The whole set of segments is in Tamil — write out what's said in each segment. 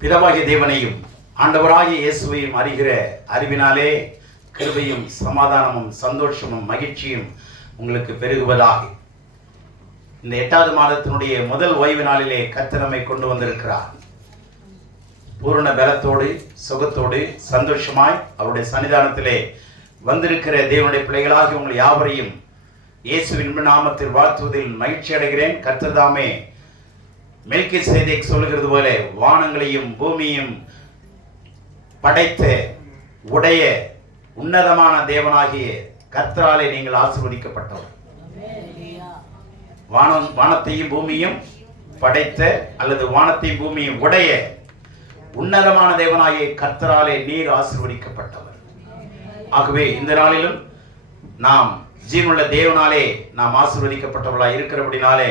பிதாவாகிய தேவனையும் ஆண்டவராகிய இயேசுவையும் அறிகிற அறிவினாலே கிருபையும் சமாதானமும் சந்தோஷமும் மகிழ்ச்சியும் உங்களுக்கு பெருகுவதாக. இந்த 8வது மாதத்தினுடைய முதல் ஓய்வு நாளிலே கர்த்தர் நம்மை கொண்டு வந்திருக்கிறார். பூரண பலத்தோடு சுகத்தோடு சந்தோஷமாய் அவருடைய சன்னிதானத்திலே வந்திருக்கிற தேவனுடைய பிள்ளைகளாகி உங்கள் யாவரையும் இயேசுவின் நாமத்தில் வாழ்த்துவதில் மகிழ்ச்சி அடைகிறேன். கர்த்தர் தாமே மெல்கிசேதேக் சொல்லுகிறது போல வானங்களையும் பூமியையும் படைத்த உடைய உன்னதமான தேவனாகிய கர்த்தராலே நீங்கள் ஆசீர்வதிக்கப்பட்டவர். வானத்தையும் பூமியும் படைத்த அல்லது வானத்தையும் பூமியும் உடைய உன்னதமான தேவனாகிய கர்த்தராலே நீர் ஆசீர்வதிக்கப்பட்டவர். ஆகவே இந்த நாளிலும் நாம் ஜீவனுள்ள தேவனாலே நாம் ஆசீர்வதிக்கப்பட்டவர்களாக இருக்கிறபடினாலே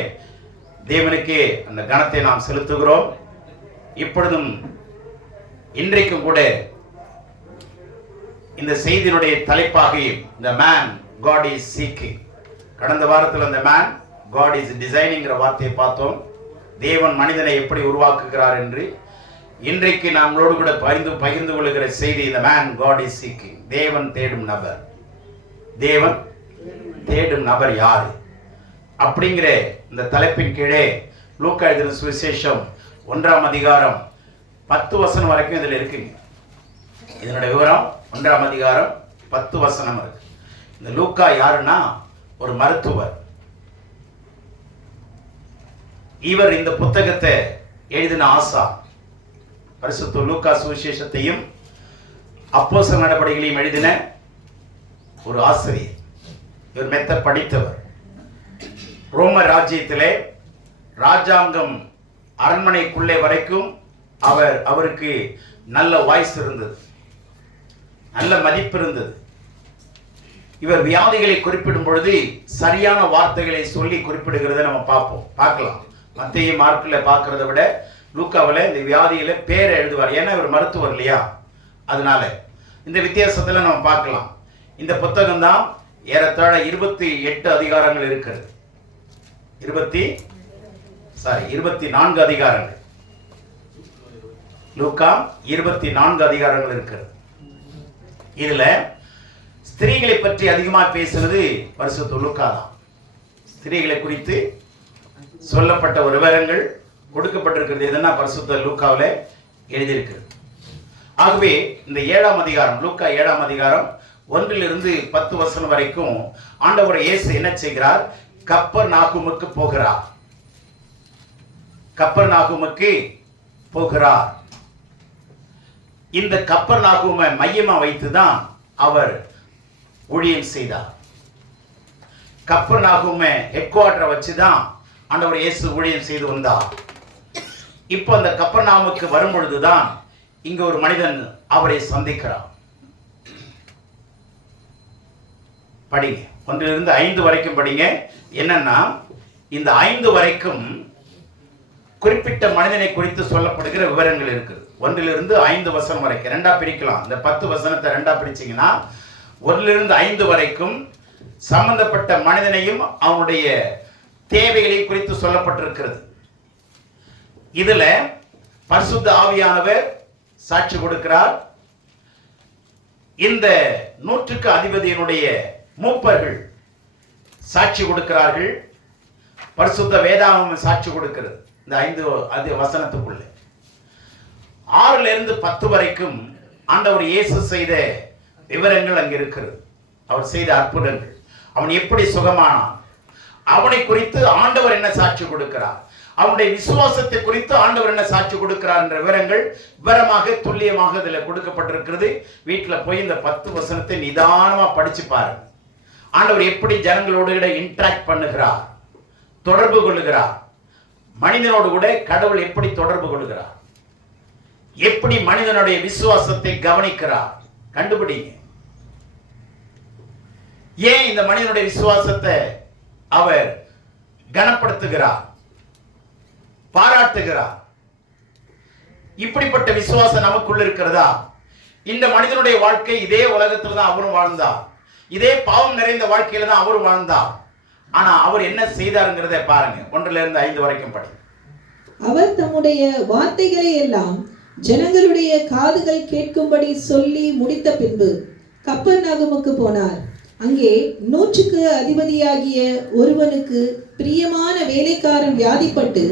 தேவனுக்கே அந்த கணத்தை நாம் செலுத்துகிறோம். இப்பொழுதும் இன்றைக்கும் கூட இந்த செய்தியினுடைய தலைப்பாக இந்த மேன் காட் இஸ் சீக்கிங். கடந்த வாரத்தில் அந்த மேன் காட் இஸ் டிசைனிங்கிற வார்த்தையை பார்த்தோம். தேவன் மனிதனை எப்படி உருவாக்குகிறார் என்று. இன்றைக்கு நம்மளோடு கூட பகிர்ந்து கொள்ளுகிற செய்தி இந்த மேன் காட் இஸ் சீக்கிங். தேவன் தேடும் நபர். தேவன் தேடும் நபர் யாரு அப்படிங்கிற இந்த தலைப்பின் கீழே லூக்கா எழுதின சுவிசேஷம் 1ஆம் அதிகாரம் 10 வசனம் வரைக்கும் இதில் இருக்குங்க. இதனுடைய விவரம் 1ஆம் அதிகாரம் 10 வசனம் இருக்கு. இந்த லூக்கா யாருன்னா ஒரு மருத்துவர். இவர் இந்த புத்தகத்தை எழுதின ஆசா. பரிசுத்த லூக்கா சுவிசேஷத்தையும் அப்போஸ்தலர் நடபடிகளையும் எழுதின ஒரு ஆசிரியர். இவர் மெத்த படித்தவர். ரோம ராஜ்யத்திலே ராஜாங்கம் அரண்மனைக்குள்ளே வரைக்கும் அவருக்கு நல்ல வாய்ஸ் இருந்தது, நல்ல மதிப்பு இருந்தது. இவர் வியாதிகளை குறிப்பிடும் பொழுது சரியான வார்த்தைகளை சொல்லி குறிப்பிடுகிறத நம்ம பார்க்கலாம். மத்தேயு மார்க்கில் பார்க்கறத விட லூக்காவில் இந்த வியாதியில பேரை எழுதுவார். ஏன்னா இவர் மருத்துவர் இல்லையா, அதனால இந்த வித்தியாசத்தில் நம்ம பார்க்கலாம். இந்த புத்தகம் தான் ஏறத்தாழ 28 அதிகாரங்கள் இருக்கிறது. 24 அதிகாரங்கள். லூக்கா 24 அதிகாரங்கள் இருக்கிறது. இதுல ஸ்திரீகளை பற்றி அதிகமாக பேசுறது பரிசுத்த லூக்கா தான். ஸ்திரீகளை குறித்து சொல்லப்பட்ட ஒரு விவரங்கள் கொடுக்கப்பட்டிருக்கிறது. எதுனா பரிசுத்த லூக்காவில் எழுதியிருக்கிறது. ஆகவே இந்த 7ஆம் அதிகாரம், லூக்கா 7ஆம் அதிகாரம் 1லிருந்து 10 வசனம் வரைக்கும் ஆண்டவர் இயேசு என்ன செய்கிறார்? கப்பர்நாகூமுக்கு போகிறார். கப்பர்நாகூமுக்கு போகிறார். இந்த கப்பர்நாகூமை மையமா வைத்துதான் அவர் ஊழியம் செய்தார். கப்பர்நாகூமை ஹெட் குவார்டரை வச்சுதான் ஆண்டவர் இயேசு ஊழியம் செய்து வந்தார். இப்போ அந்த கப்பர்நாகூமுக்கு வரும் பொழுதுதான் இங்க ஒரு மனிதன் அவரை சந்திக்கிறார். படிங்க, 1லிருந்து 5 வரைக்கும் படிங்க. என்னன்னா இந்த 5 வரைக்கும் குறிப்பிட்ட மனிதனை குறித்து சொல்லப்படுகிற விவரங்கள் இருக்குது. 1லிருந்து 5 வசனம் வரைக்கும் ரெண்டா பிரிக்கலாம். இந்த 10 வசனத்தை ரெண்டா பிரிச்சீங்கன்னா 1லிருந்து 5 வரைக்கும் சம்பந்தப்பட்ட மனிதனையும் அவனுடைய தேவைகளை குறித்து சொல்லப்பட்டிருக்கிறது. இதுல பரிசுத்த ஆவியானவர் சாட்சி கொடுக்கிறார். இந்த 100க்கு அதிபதியினுடைய மூப்பர்கள் சாட்சி கொடுக்கிறார்கள். பரிசுத்த வேதாகமம் சாட்சி கொடுக்கிறது. இந்த 5 வசனத்துக்குள்ள 6லிருந்து 10 வரைக்கும் ஆண்டவர் இயேசு செய்த விவரங்கள் அங்கு இருக்கிறது. அவர் செய்த அற்புதங்கள், அவன் எப்படி சுகமானான், அவனை குறித்து ஆண்டவர் என்ன சாட்சி கொடுக்கிறார், அவனுடைய விசுவாசத்தை குறித்து ஆண்டவர் என்ன சாட்சி கொடுக்கிறார் என்ற விவரங்கள் விவரமாக துல்லியமாக இதில் கொடுக்கப்பட்டிருக்கிறது. வீட்டில் போய் இந்த 10 வசனத்தை நிதானமா படிச்சு பாருங்க. ஆண்டவர் எப்படி ஜனங்களோடு இன்டராக்ட் பண்ணுகிறார், தொடர்பு கொள்ளுகிறார். மனிதனோடு கூட கடவுள் எப்படி தொடர்பு கொள்ளுகிறார், எப்படி மனிதனுடைய விசுவாசத்தை கவனிக்கிறார், கண்டுபிடிங்க. ஏன் இந்த மனிதனுடைய விசுவாசத்தை அவர் கனப்படுத்துகிறார், பாராட்டுகிறார்? இப்படிப்பட்ட விசுவாசம் நமக்குள்ள இருக்கிறதா? இந்த மனிதனுடைய வாழ்க்கை இதே உலகத்தில் தான் அவரும் வாழ்ந்தார், இதே பாவம் நிறைந்த வாழ்க்கையில தான் அவரும் வாழ்ந்தார். ஆனா அவர் என்ன செய்தாருங்கிறத பாருங்க. 1லிருந்து 5 வரைக்கும் படி. அவர் தம்முடைய வார்த்தைகளை எல்லாம் ஜனங்களுடைய காதுகள் கேட்கும்படி சொல்லி முடித்த பின்பு கப்பர்நாகுமுக்கு போனார். அங்கே 100க்கு அதிபதியாகிய ஒருவனுக்கு பிரியமான வேலைக்காரன் வியாதிப்பட்டு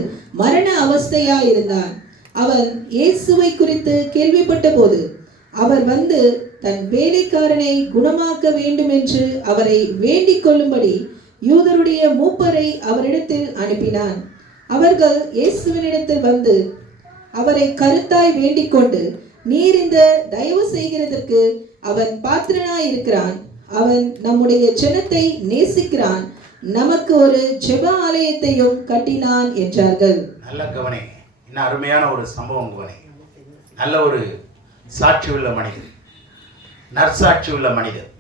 மரண அவஸ்தையாயிருந்தான். அவன் இயேசுவை குறித்து கேள்விப்பட்ட போது அவர் வந்து தன் வேலைக்காரனை குணமாக்க வேண்டும் என்று அவரை வேண்டிக் கொள்ளும்படி யூதருடைய மூப்பரை அவரிடத்தில் அனுப்பினான். அவர்கள் இயேசுவினிடத்தில் வந்து அவரை கருத்தாய் வேண்டிக் கொண்டு, நீர் இந்த தயவு செய்கிறதற்கு அவன் பாத்திரனாய் இருக்கிறான், அவன் நம்முடைய ஜனத்தை நேசிக்கிறான், நமக்கு ஒரு ஜெப ஆலயத்தையும் கட்டினான் என்றார்கள். நல்ல கவனி, இன்னும் அருமையான ஒரு சம்பவம் கவனி. நல்ல ஒரு சாட்சி உள்ள மனிதர், நற்சாட்சி உள்ள மனிதர்.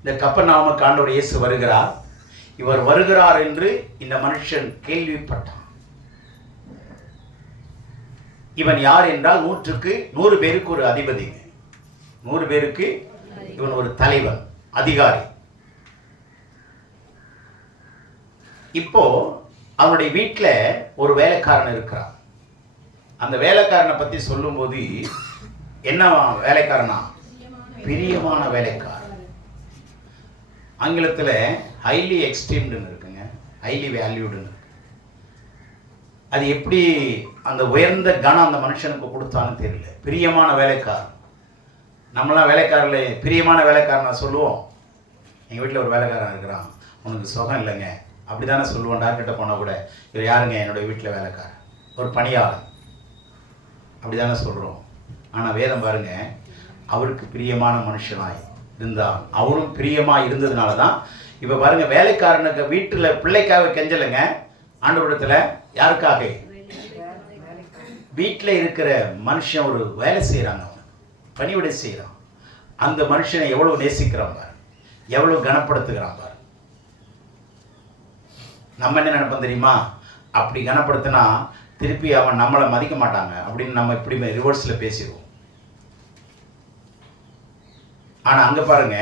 இந்த கப்பர்நாகுமுக்கு ஆண்டவர் இயேசு வருகிறார். இவர் வருகிறார் என்று இந்த மனுஷன் கேள்விப்பட்டான். இவன் யார் என்றால் 100க்கு 100 பேருக்கு ஒரு அதிபதி, 100 பேருக்கு இவன் ஒரு தலைவன், அதிகாரி. இப்போ அவனுடைய வீட்டில் ஒரு வேலைக்காரன் இருக்கிறான். அந்த வேலைக்காரனை பற்றி சொல்லும்போது என்ன வேலைக்காரனா? பிரியமான வேலைக்காரன். ஆங்கிலத்தில் ஹைலி எக்ஸ்ட்ரீம்டுன்னு இருக்குங்க, ஹைலி வேல்யூடுன்னு. அது எப்படி அந்த உயர்ந்த கனம் அந்த மனுஷனுக்கு கொடுத்தான்னு தெரியல. பிரியமான வேலைக்காரன். நம்மளாம் வேலைக்காரில் பிரியமான வேலைக்காரன் சொல்லுவோம். எங்கள் வீட்டில் ஒரு வேலைக்காரன் இருக்கிறான், உனக்கு சுகம் இல்லைங்க அப்படி தானே சொல்லுவோம். டாக்டர்கிட்ட போனால் கூட, இவர் யாருங்க? என்னுடைய வீட்டில் வேலைக்காரன், ஒரு பணியாளர், அப்படி தானே சொல்கிறோம். ஆனால் வேதம் பாருங்க, அவருக்கு பிரியமான மனுஷனாய் இருந்தான். அவரும் பிரியமாக இருந்ததுனால தான் இப்போ பாருங்க, வேலைக்காரனுக்கு வீட்டில் பிள்ளைக்காக கெஞ்சலைங்க ஆண்டவரிடத்தில். யாருக்காக? வீட்டில் இருக்கிற மனுஷன் ஒரு வேலை செய்கிறாங்க, அவன் பணிவிடை செய்கிறான். அந்த மனுஷனை எவ்வளோ நேசிக்கிறான் பாரு, எவ்வளோ கனப்படுத்துகிறான் பாரு. நம்ம என்ன நினைப்போம் தெரியுமா? அப்படி கனப்படுத்தினா திருப்பி அவன் நம்மளை மதிக்க மாட்டாங்க அப்படின்னு நம்ம இப்படி ரிவர்ஸில் பேசிடுவோம். ஆனால் அங்கே பாருங்க,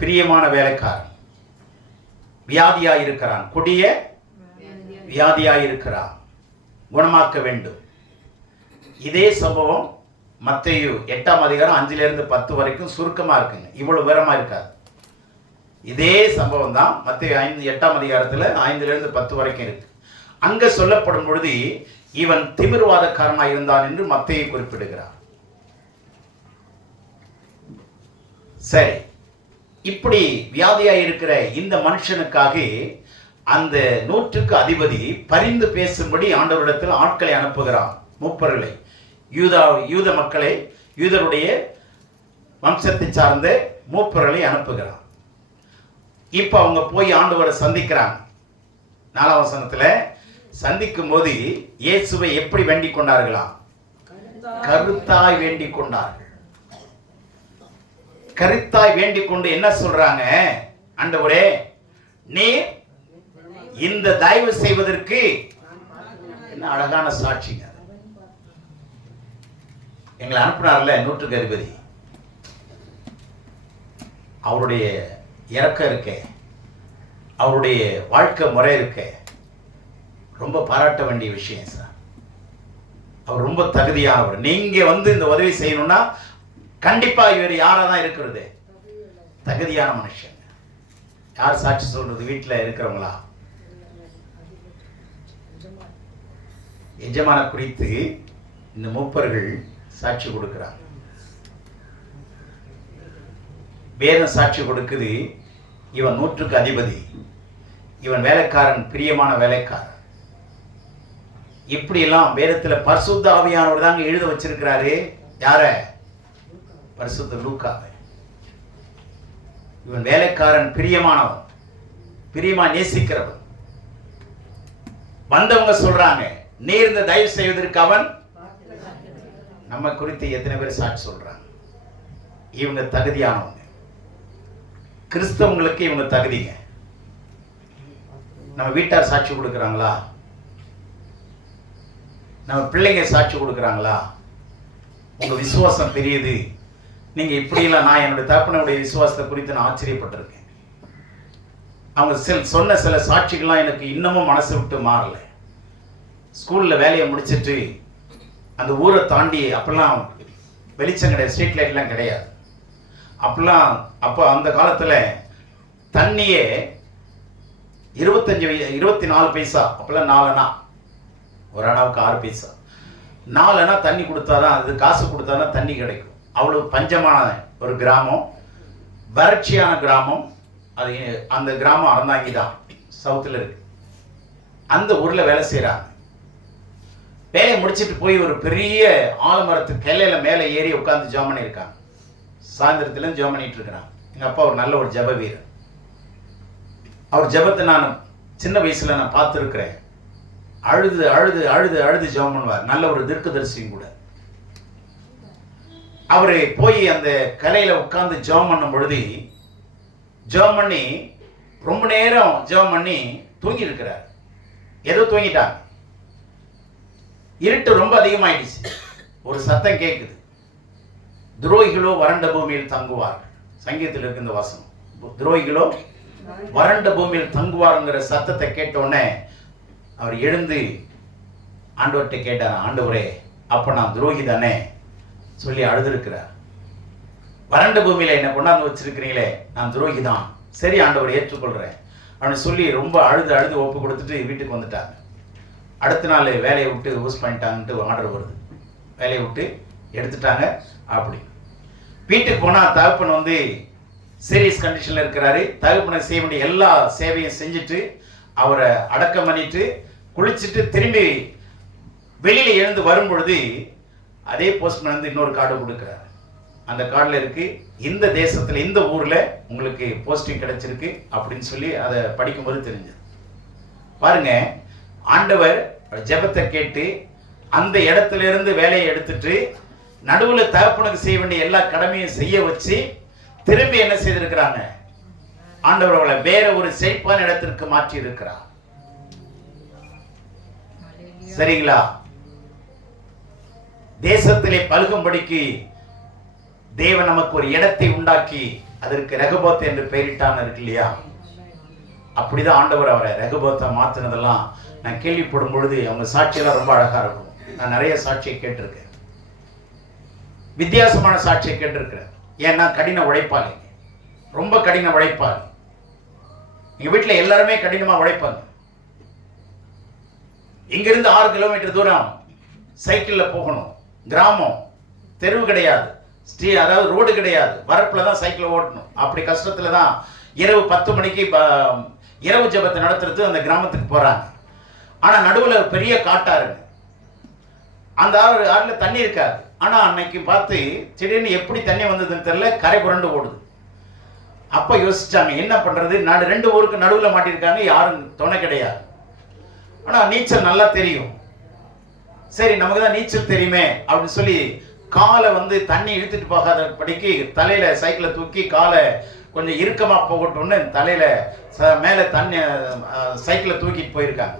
பிரியமான வேலைக்காரன், வியாதியாக இருக்கிறான், கொடிய வியாதியாக இருக்கிறான், குணமாக்க வேண்டும். இதே சம்பவம் மத்தேயு 8ஆம் அதிகாரம் 5லிருந்து 10 வரைக்கும் சுருக்கமாக இருக்குங்க, இவ்வளோ விவரமாக இருக்காது. இதே சம்பவம் தான் மத்தேயு 8ஆம் அதிகாரத்தில் 5லிருந்து 10 வரைக்கும் இருக்கு. அங்கே சொல்லப்படும் பொழுது இவன் திமிர்வாதக்காரனாக இருந்தான் என்று மத்தேயு குறிப்பிடுகிறார். சரி, இப்படி வியாதியாக இருக்கிற இந்த மனுஷனுக்காக அந்த 100க்கு அதிபதி பரிந்து பேசும்படி ஆண்டவரிடத்தில் ஆட்களை அனுப்புகிறான், மூப்பர்களை, யூத மக்களை, யூதருடைய வம்சத்தை சார்ந்த மூப்பர்களை அனுப்புகிறான். இப்போ அவங்க போய் ஆண்டவரை சந்திக்கிறாங்க. 4ஆம் வசனத்தில் சந்திக்கும் போது இயேசுவை எப்படி வேண்டிக் கொண்டார்களாம்? கருத்தாய் வேண்டிக் கொண்டார்கள். கருத்தாய் வேண்டிக் கொண்டு என்ன சொல்றாங்க? ஆண்டவரே, நீர் இந்த தயவு செய்வதற்கு, என்ன அழகான சாட்சிங்க. எங்களை அனுப்பினார்ல 100க்கு அதிபதி, அவருடைய இறக்கம் இருக்கே, அவருடைய வாழ்க்கை முறை இருக்கே, ரொம்ப பாராட்ட வேண்டிய விஷயம் சார். அவர் ரொம்ப தகுதியானவர். நீங்க வந்து இந்த உதவி செய்யணும்னா கண்டிப்பா இவர் யாரா தான் இருக்கிறது? தகுதியான மனுஷன். யார் சாட்சி சொல்றது? வீட்டில் இருக்கிறவங்களா? எஜமான குறித்து இந்த மூப்பர்கள் சாட்சி கொடுக்கிறாங்க. வேதம் சாட்சி கொடுக்குது, இவன் 100க்கு அதிபதி, இவன் வேலைக்காரன், பிரியமான வேலைக்காரன். இப்படி எல்லாம் வேதத்தில் பரிசுத்த ஆவியானவர் தாங்க எழுத வச்சிருக்கிறாரு. யார? பரிசுத்த லூக்காவை. இவன் வேலைக்காரன், பிரியமானவன், பிரியமா நேசிக்கிறவன். வந்தவங்க சொல்றாங்க, நீர் இந்த தயவு செய்வதற்கு அவன். நம்ம குறித்து எத்தனை பேர் சாட்சி சொல்றாங்க? இவங்க தகுதியானவங்க. கிறிஸ்தவங்களுக்கு இவங்க தகுதிங்க. நம்ம வீட்டார் சாட்சி கொடுக்குறாங்களா? நம்ம பிள்ளைங்க சாட்சி கொடுக்குறாங்களா? உங்க விசுவாசம் பெரியது, நீங்க இப்படிலாம். நான் என்னுடைய தகப்பனுடைய விசுவாசத்தை குறித்து நான் ஆச்சரியப்பட்டிருக்கேன். அவங்க சொன்ன சில சாட்சிகள்லாம் எனக்கு இன்னமும் மனசு விட்டு மாறல. ஸ்கூல்ல வேலையை முடிச்சுட்டு அந்த ஊரை தாண்டி அப்பெல்லாம் வெளிச்சம் கிடையாது, ஸ்ட்ரீட் லைட்லாம் கிடையாது. அப்போ அந்த காலத்தில் தண்ணியே 24 பைசா, அப்பெல்லாம் 4 அணா, ஒரு அணாவுக்கு 6 பைசா, 4 அணா தண்ணி கொடுத்தாதான், அது காசு கொடுத்தாதான் தண்ணி கிடைக்கும். அவ்வளோ பஞ்சமான ஒரு கிராமம், வறட்சியான கிராமம். அது அந்த கிராமம் அறந்தாங்கி தான், சவுத்தில் இருக்கு. அந்த ஊரில் வேலை செய்கிறாங்க. வேலையை முடிச்சுட்டு போய் ஒரு பெரிய ஆலமரத்து கிளையில மேலே ஏறி உட்காந்து ஜெபம் பண்ணியிருக்காங்க. சாயந்தரத்துலேருந்து ஜெபம் பண்ணிட்டு இருக்கிறாங்க. எங்கள் அப்பா ஒரு நல்ல ஒரு ஜெப வீரர். அவர் ஜெபத்தை நான் சின்ன வயசுல நான் பார்த்துருக்கிறேன். அழுது அழுது அழுது அழுது ஜெபம் பண்ணுவார். நல்ல ஒரு தீர்க்கதரிசியும் கூட. அவரு போய் அந்த கலையில உட்கார்ந்து ஜெபம் பண்ணும் பொழுது, ஜெபம் பண்ணி ரொம்ப நேரம் ஜெபம் பண்ணி தூங்கி இருக்கிறார். ஏதோ தூங்கிட்டாங்க. இருட்டு ரொம்ப அதிகமாயிடுச்சு. ஒரு சத்தம் கேட்குது, துரோகிகளோ வறண்ட பூமியில் தங்குவார். சங்கீதத்தில் இருக்கு இந்த வசனம், துரோகிகளோ வறண்ட பூமியில் தங்குவாருங்கிற சத்தத்தை கேட்டோடனே அவர் எழுந்து ஆண்டவர்கிட்ட கேட்டார், ஆண்டவரே அப்ப நான் துரோகி தானே சொல்லி அழுதுருக்கிறார். வறண்ட பூமியில என்ன கொண்டாந்து வச்சிருக்கிறீங்களே, நான் துரோகி தான், சரி ஆண்டவர் ஏற்றுக்கொள்றேன் அப்படின்னு சொல்லி ரொம்ப அழுது அழுது ஒப்பு கொடுத்துட்டு வீட்டுக்கு வந்துட்டாங்க. அடுத்த நாள் வேலையை விட்டு யூஸ் பண்ணிட்டாங்கன்ட்டு ஆர்டர் வருது. வேலையை விட்டு எடுத்துட்டாங்க. அப்படி வீட்டுக்கு போனால் தகப்பன் வந்து சீரியஸ் கண்டிஷனில் இருக்கிறாரு. தகப்பனை செய்ய வேண்டிய எல்லா சேவையும் செஞ்சுட்டு அவரை அடக்கம் பண்ணிட்டு குளிச்சுட்டு திரும்பி வெளியில் எழுந்து வரும்பொழுது அதே போஸ்ட்மேன் வந்து இன்னொரு கார்டு கொடுக்குறாரு. அந்த கார்டில் இருக்கு, இந்த தேசத்தில் இந்த ஊரில் உங்களுக்கு போஸ்டிங் கிடைச்சிருக்கு அப்படின்னு சொல்லி அதை படிக்கும்போது தெரிஞ்சது. பாருங்க, ஆண்டவர் ஜெபத்தை கேட்டு அந்த இடத்துல இருந்து வேலையை எடுத்துட்டு நடுவில் தகப்பனுக்கு செய்ய வேண்டிய எல்லா கடமையும் செய்ய வச்சு திரும்பி என்ன செய்திருக்கிறாங்க, ஆண்டவர் அவளை வேற ஒரு செழிப்பான இடத்திற்கு மாற்றி இருக்கிறார். சரிங்களா? தேசத்திலே பல்கும்படிக்கு தேவன் நமக்கு ஒரு இடத்தை உண்டாக்கி அதற்கு ரெகோபோத் என்று பெயரிட்டான் இருக்கு இல்லையா? அப்படிதான் ஆண்டவர் அவரை ரெகோபோத்தை மாத்தினதெல்லாம் நான் கேள்விப்படும் பொழுது அவங்க சாட்சியெல்லாம் ரொம்ப அழகா இருக்கும். நான் நிறைய சாட்சியை கேட்டிருக்கேன், வித்தியாசமான சாட்சியை கேட்டிருக்கிறேன். ஏன்னா கடின உழைப்பாளி, ரொம்ப கடின உழைப்பாளி. எங்க வீட்டில் எல்லாருமே கடினமா உழைப்பாங்க. இங்கிருந்து 6 கிலோமீட்டர் தூரம் சைக்கிள்ல போகணும். கிராமம், தெருவு கிடையாது, அதாவது ரோடு கிடையாது, வரப்புல தான் சைக்கிள் ஓட்டணும். அப்படி கஷ்டத்துல தான் இரவு 10 மணிக்கு இரவு ஜெபத்தை நடத்துறது அந்த கிராமத்துக்கு போறாங்க. ஆனா நடுவில் பெரிய காட்டாறு, அந்த ஆறுல தண்ணி இருக்காது. ஆனா அன்னைக்கு பார்த்து திடீர்னு எப்படி தண்ணி வந்ததுன்னு தெரியல, கரை புரண்டு ஓடுது. அப்ப யோசிச்சாங்க என்ன பண்றது, 2 ஊருக்கு நடுவில் மாட்டிருக்காங்க, யாரும் துணை கிடையாது. ஆனா நீச்சல் நல்லா தெரியும். சரி நமக்கு தான் நீச்சல் தெரியுமே அப்படின்னு சொல்லி காலை வந்து தண்ணி இழுத்துட்டு போகாத படிக்கு தலையில சைக்கிளை தூக்கி காலை கொஞ்சம் இறுக்கமா போகட்டும்னு தலையில மேல தண்ணி சைக்கிளை தூக்கிட்டு போயிருக்காங்க.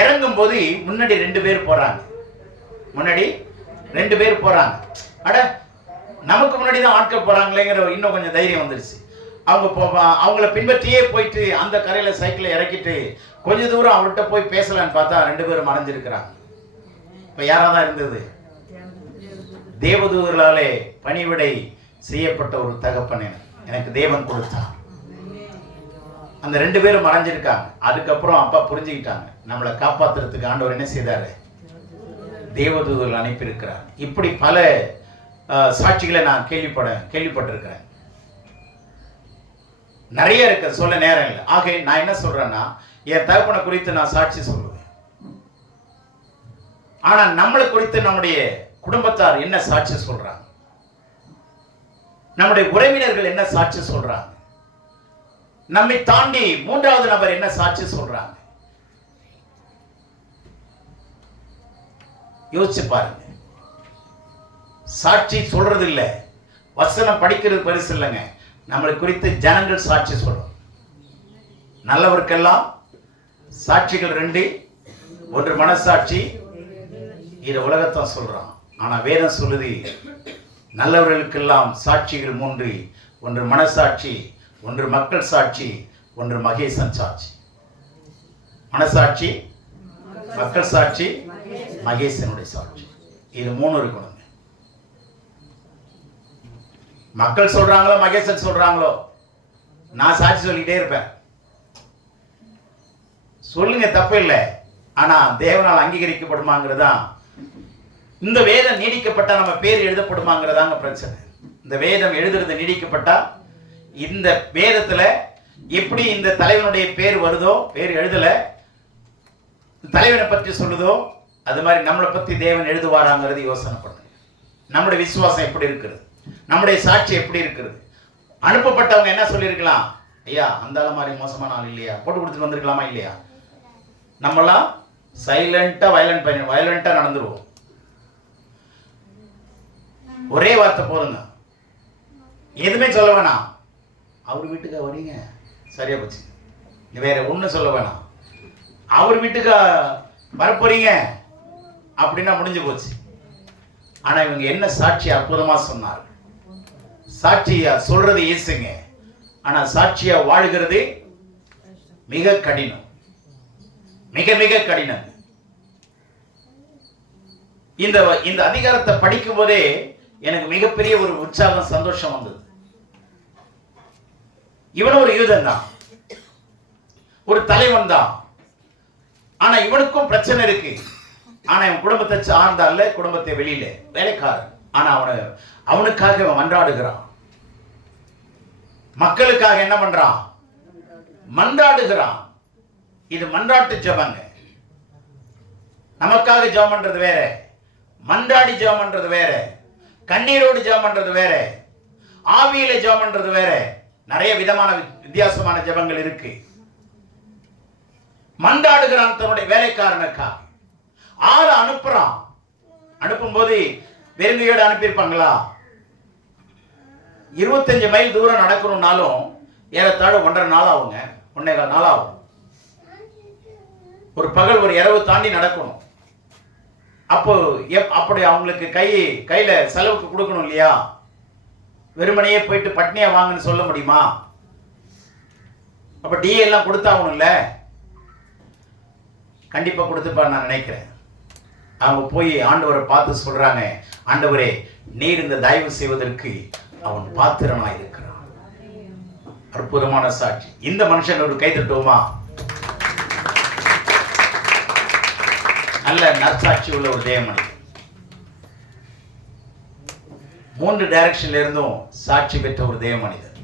இறங்கும் போது முன்னாடி 2 பேர் போறாங்க. அட நமக்கு முன்னாடி தான் ஆட்கள் போறாங்களேங்கிற இன்னும் கொஞ்சம் தைரியம் வந்துருச்சு. அவங்கள பின்பற்றியே போயிட்டு அந்த கரையில சைக்கிளை இறக்கிட்டு கொஞ்ச தூரம் அவர்கிட்ட போய் பேசலான்னு பார்த்தா 2 பேரும் மறைஞ்சிருக்கிறாங்க. இப்ப யாராதான் இருந்தது? தேவதூதர்களாலே பணிவிடை செய்யப்பட்ட ஒரு தகப்பன் எனக்கு தேவன் கொடுத்தான். அந்த 2 பேரும் மறைஞ்சிருக்காங்க. அதுக்கப்புறம் அப்பா புரிஞ்சுக்கிட்டாங்க, நம்மளை காப்பாத்துறதுக்கு ஆண்டவர் என்ன செய்தாரு, தேவதூதர்கள் அனுப்பியிருக்கிறார். இப்படி பல சாட்சிகளை நான் கேள்விப்பட்டிருக்கிறேன். நிறைய இருக்கு, சொல்ல நேரம் இல்லை. ஆக நான் என்ன சொல்றேன்னா, என் தகப்பனை குறித்து நான் சாட்சி சொல்லுவேன். ஆனா நம்மளை குறித்து நம்முடைய குடும்பத்தார் என்ன சாட்சி சொல்றாங்க, நம்முடைய உறவினர்கள் என்ன சாட்சி சொல்றாங்க, நம்மை தாண்டி 3வது நபர் என்ன சாட்சி சொல்றாங்க, யோசிச்சு பாருங்க. சாட்சி சொல்றது இல்ல, வசனம் படிக்கிறது பெருசு இல்லைங்க. நம்மளை குறித்து ஜனங்கள் சாட்சி சொல்றோம். நல்லவருக்கெல்லாம் சாட்சிகள் 2, ஒன்று மனசாட்சி, இது உலகத்தான் சொல்றான். ஆனா வேதம் சொல்லுது, நல்லவர்களுக்கெல்லாம் சாட்சிகள் 3, ஒன்று மனசாட்சி, ஒன்று மக்கள் சாட்சி, ஒன்று மகேசன் சாட்சி. மனசாட்சி, மக்கள் சாட்சி, மகேசனுடைய சாட்சி. இது 3 இருக்கணுங்க. மக்கள் சொல்றாங்களோ மகேசன் சொல்றாங்களோ, நான் சாட்சி சொல்லிட்டே இருப்பேன். சொல்லுங்க, தப்பு இல்லை. ஆனா தேவனால் அங்கீகரிக்கப்படுமாங்கிறதா, இந்த வேதம் நீடிக்கப்பட்டா நம்ம பேர் எழுதப்படுமாங்கிறதாங்க பிரச்சனை. இந்த வேதம் எழுதுறது நீடிக்கப்பட்டா, இந்த வேதத்துல எப்படி இந்த தலைவனுடைய பேர் வருதோ, பேர் எழுதல, தலைவனை பற்றி சொல்லுதோ, அது மாதிரி நம்மளை பத்தி தேவன் எழுதுவாராங்கிறது யோசனை பண்ணுங்க. நம்முடைய விசுவாசம் எப்படி இருக்கிறது, நம்முடைய சாட்சி எப்படி இருக்கிறது. அனுப்பப்பட்டவங்க என்ன சொல்லியிருக்கலாம், ஐயா அந்த ஆள் மாதிரி மோசமான ஆள் இல்லையா, போட்டு கொடுத்துட்டு வந்திருக்கலாமா இல்லையா. நம்மளாம் சைலண்டா வயலண்டா நடந்துருவோம். ஒரே வார்த்தை போதுங்க, எதுவுமே சொல்ல வேணாம். அவர் வீட்டுக்கா வரீங்க, சரியா போச்சு. வேற ஒண்ணு சொல்ல வேணாம். அவர் வீட்டுக்கு வரப்போறீங்க அப்படின்னா முடிஞ்சு போச்சு. ஆனா இவங்க என்ன சாட்சி அற்புதமா சொன்னார். சாட்சியா சொல்றது ஈஸிங்க, ஆனா சாட்சியா வாழ்கிறது மிக கடினம், மிக மிக கடினம். இந்த அதிகாரத்தை படிக்கும் போதே எனக்கு மிகப்பெரிய ஒரு உற்சாகம், சந்தோஷம் வந்தது. இவனும் ஒரு யூதன் தான், ஒரு தலைவன் தான். ஆனா இவனுக்கும் பிரச்சனை இருக்கு. ஆனா இவன் குடும்பத்தை சார்ந்தால, குடும்பத்தை வெளியில வேலைக்காரன். ஆனா அவனுக்காக அவன் மன்றாடுகிறான். மக்களுக்காக என்ன பண்றான், மன்றாடுகிறான். இது மன்றாட்டு ஜெபங்க. நமக்காக ஜெபம் பண்றது வேற, மன்றாடி ஜெபம் பண்றது வேற, கண்ணீரோடு ஜெபம் பண்றது வேற, ஆவியில ஜெபம் பண்றது வேற. நிறைய விதமான வித்தியாசமான ஜெபங்கள் இருக்கு. மன்றாடுகிறான் தன்னுடைய வேலைக்காரனுக்கா. ஆளை அனுப்புறான். அனுப்பும் போது வெறுங்கையோடு அனுப்பியிருப்பாங்களா? 25 மைல் தூரம் நடக்கணும்னாலும் ஏறத்தாழ 1.5 நாள் ஆகுங்க, 1.25 நாள் ஆகும். ஒரு பகல் ஒரு இரவு தாண்டி நடக்கணும். அப்போ அப்படி அவங்களுக்கு கையில செலவுக்கு கொடுக்கணும் இல்லையா? வெறுமனையே போயிட்டு பட்னியா வாங்கன்னு சொல்ல முடியுமா? அப்ப டிஏ எல்லாம் கொடுத்தாகணும்ல. கண்டிப்பா கொடுத்துப்பாரு நான் நினைக்கிறேன். அவங்க போய் ஆண்டவரை பார்த்து சொல்றாங்க, ஆண்டவரே நீர் இந்த தயவு செய்வதற்கு அவன் பாத்திரமா இருக்கிறான். அற்புதமான சாட்சி. இந்த மனுஷன் ஒரு கை தட்டுவோமா? நல்ல நற்சாட்சி உள்ள ஒரு தேவமணி. 3 டைரக்ஷன்ல இருந்தும் சாட்சி பெற்ற ஒரு தேவ மனிதர்.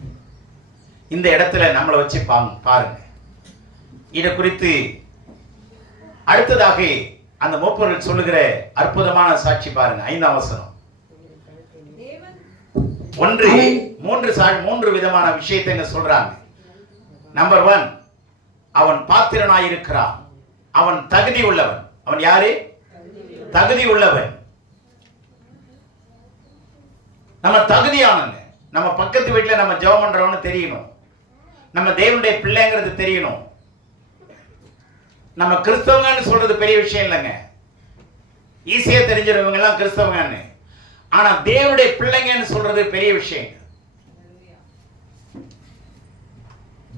இந்த இடத்துல நம்மளை வச்சு பாருங்க. இதை குறித்து அடுத்ததாக அந்த மூப்பர்கள் சொல்லுகிற அற்புதமான சாட்சி பாருங்க. 5ஆம் வசனம். 3 விதமான விஷயத்தை சொல்றாங்க. நம்பர் 1, அவன் பாத்திரனாயிருக்கிறான். அவன் தகுதி உள்ளவன். அவன் யாரு? தகுதி உள்ளவன். நம்ம தகுதியானவங்க. நம்ம பக்கத்து வீட்டில் நம்ம ஜெபம் பண்றோம்னு தெரியணும். நம்ம தேவனுடைய பிள்ளைங்கிறது தெரியணும். நம்ம கிறிஸ்தவங்கன்னு சொல்றது பெரிய விஷயம் இல்லைங்க. ஈஸியா தெரிஞ்சிருவங்க எல்லாம் கிறிஸ்தவங்கன்னு. ஆனா தேவனுடைய பிள்ளைங்கன்னு சொல்றது பெரிய விஷயம்.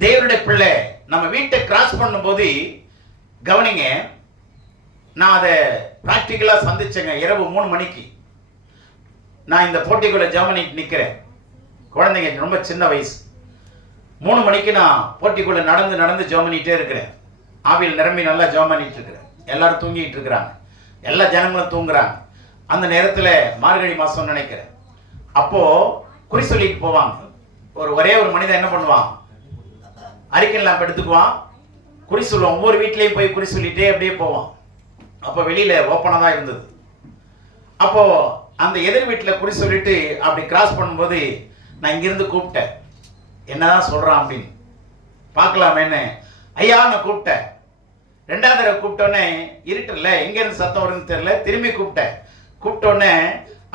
தேவனுடைய பிள்ளை. நம்ம வீட்டை கிராஸ் பண்ணும்போது கவனிங்க, நான் அதை பிராக்டிக்கலா சந்திச்சேங்க. இரவு 3 மணிக்கு நான் இந்த போட்டிக்குள்ள ஜெர்மனிக்கு நிற்கிறேன். குழந்தைங்க ரொம்ப சின்ன வயசு. 3 மணிக்கு நான் போட்டிக்குள்ள நடந்து ஜெர்மனிட்டே இருக்கிறேன். ஆவியில் நிரம்பி நல்லா ஜெர்மனிட்டு இருக்கிறேன். எல்லாரும் தூங்கிட்டு இருக்கிறாங்க, எல்லா ஜனங்களும் தூங்குறாங்க. அந்த நேரத்தில் மார்கழி மாசம் நினைக்கிறேன். அப்போ குறி சொல்லிட்டு போவாங்க. ஒரே ஒரு மனிதன் என்ன பண்ணுவான், அறிக்கை லாம்ப் எடுத்துக்குவான், குறி சொல்லுவான். ஒவ்வொரு வீட்லேயும் போய் குறி சொல்லிட்டே அப்படியே போவான். அப்போ வெளியில ஓப்பனாக தான் இருந்தது. அப்போ அந்த எதிர் வீட்டில் குறி சொல்லிட்டு அப்படி கிராஸ் பண்ணும்போது நான் இங்கிருந்து கூப்பிட்டேன், என்னதான் சொல்றான் அப்படின்னு பார்க்கலாமேன்னு. ஐயா நான் கூப்பிட்டேன். 2ஆவது தடவை கூப்பிட்டோன்னே இருட்டுல எங்க இருந்து சத்தம் வருதுன்னு தெரியல. திரும்பி கூப்பிட்டோன்னே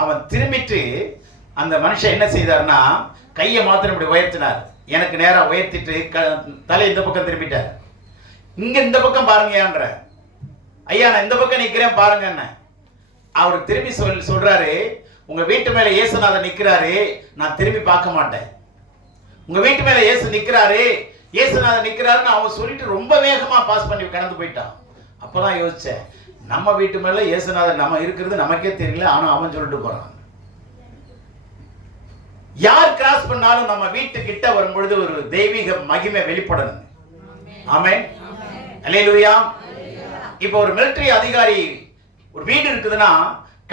அவன் திரும்பிட்டு அந்த மனுஷன் என்ன செய்தார்னா கையை மாத்திரம் இப்படி உயர்த்தினார். எனக்கு நேரம் உயர்த்திட்டு தலை இந்த பக்கம் திரும்பிட்டார். இங்க இந்த பக்கம் பாருங்கன்ற. ஐயா நான் இந்த பக்கம் நிக்கிறேன் பாருங்க என்ன. அவர் திரும்பி சொல்றாரு, உங்க வீட்டு மேல இயேசுநாதர் நிக்கிறாரு, நான் திரும்பி பார்க்க மாட்டேன். உங்க வீட்டு மேல இயேசு நிக்கிறாரு, இயேசுநாதர் நிக்கிறாருன்னு அவன் சொல்லிட்டு ரொம்ப வேகமா பாஸ் பண்ணி கடந்து போயிட்டான். அப்பதான் யோசிச்சேன், நம்ம வீட்டு மேல இயேசுநாதர் நம்ம இருக்கிறது நமக்கே தெரியல, ஆனா அவன் சொல்லிட்டு போறான். யார் கிராஸ் பண்ணாலும் நம்ம வீட்டு கிட்ட வரும்பொழுது ஒரு தெய்வீக மகிமை வெளிப்படணும். ஆமென், அல்லேலூயா. இப்போ ஒரு மிலிட்டரி அதிகாரி ஒரு வீடு இருக்குதுன்னா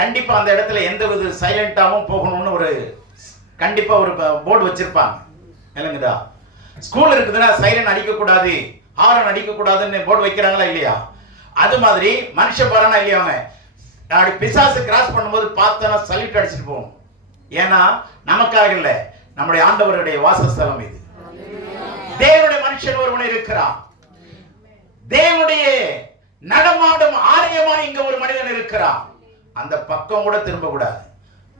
கண்டிப்பா அந்த இடத்துல எந்த வித சைலண்டாவும் போகணும்னு ஒரு கண்டிப்பா ஒரு போர்டு வச்சிருப்பாங்க, இல்லைங்கதா? ஸ்கூல் இருக்குதுன்னா சைலன் அடிக்க கூடாது, ஹாரன் அடிக்க கூடாதுன்னு போர்டு வைக்கிறாங்களா இல்லையா? அது மாதிரி மனுஷன் பாரானா இல்லையா, அப்படி பிசாசு கிராஸ் பண்ணும்போது பார்த்தனா சல்யூட் அடிச்சுட்டு போகணும். ஏன்னா நமக்காக இல்ல, நம்முடைய ஆண்டவருடைய வாசஸ்தலம் இது. தேவனுடைய மனுஷன் ஒருவன் இருக்கிறான், தேவனுடைய நடமாடும் ஆலயமா இங்க ஒரு மனிதன் இருக்கிறான். அந்த பக்கம் கூட திரும்ப கூடாது,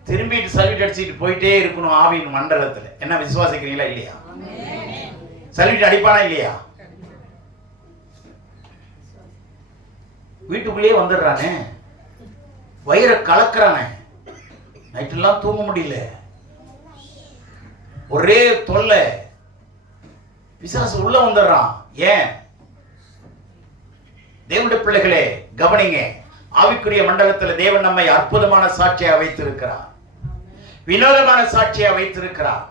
திரும்பிட்டு சல்யூட் அடிச்சுட்டு போயிட்டே இருக்கணும் ஆவியின் மண்டலத்துல. என்ன விசுவாசிக்கிறீங்களா இல்லையா? சல்யூட் அடிப்பானா இல்லையா? வீட்டுக்குள்ளேயே வந்துடுறானே, வயிறை கலக்குறானே, நைட்டெல்லாம் தூங்க முடியல, ஒரே தொல்லை, பிசாசு உள்ள வந்துடுறான். ஏன்? தேவனுடைய பிள்ளைகளே கவனிங்க, ஆவிக்குரிய மண்டலத்தில் தேவன் நம்மை அற்புதமான சாட்சியா வைத்திருக்கிறார், வினோதமான சாட்சியா வைத்திருக்கிறார்.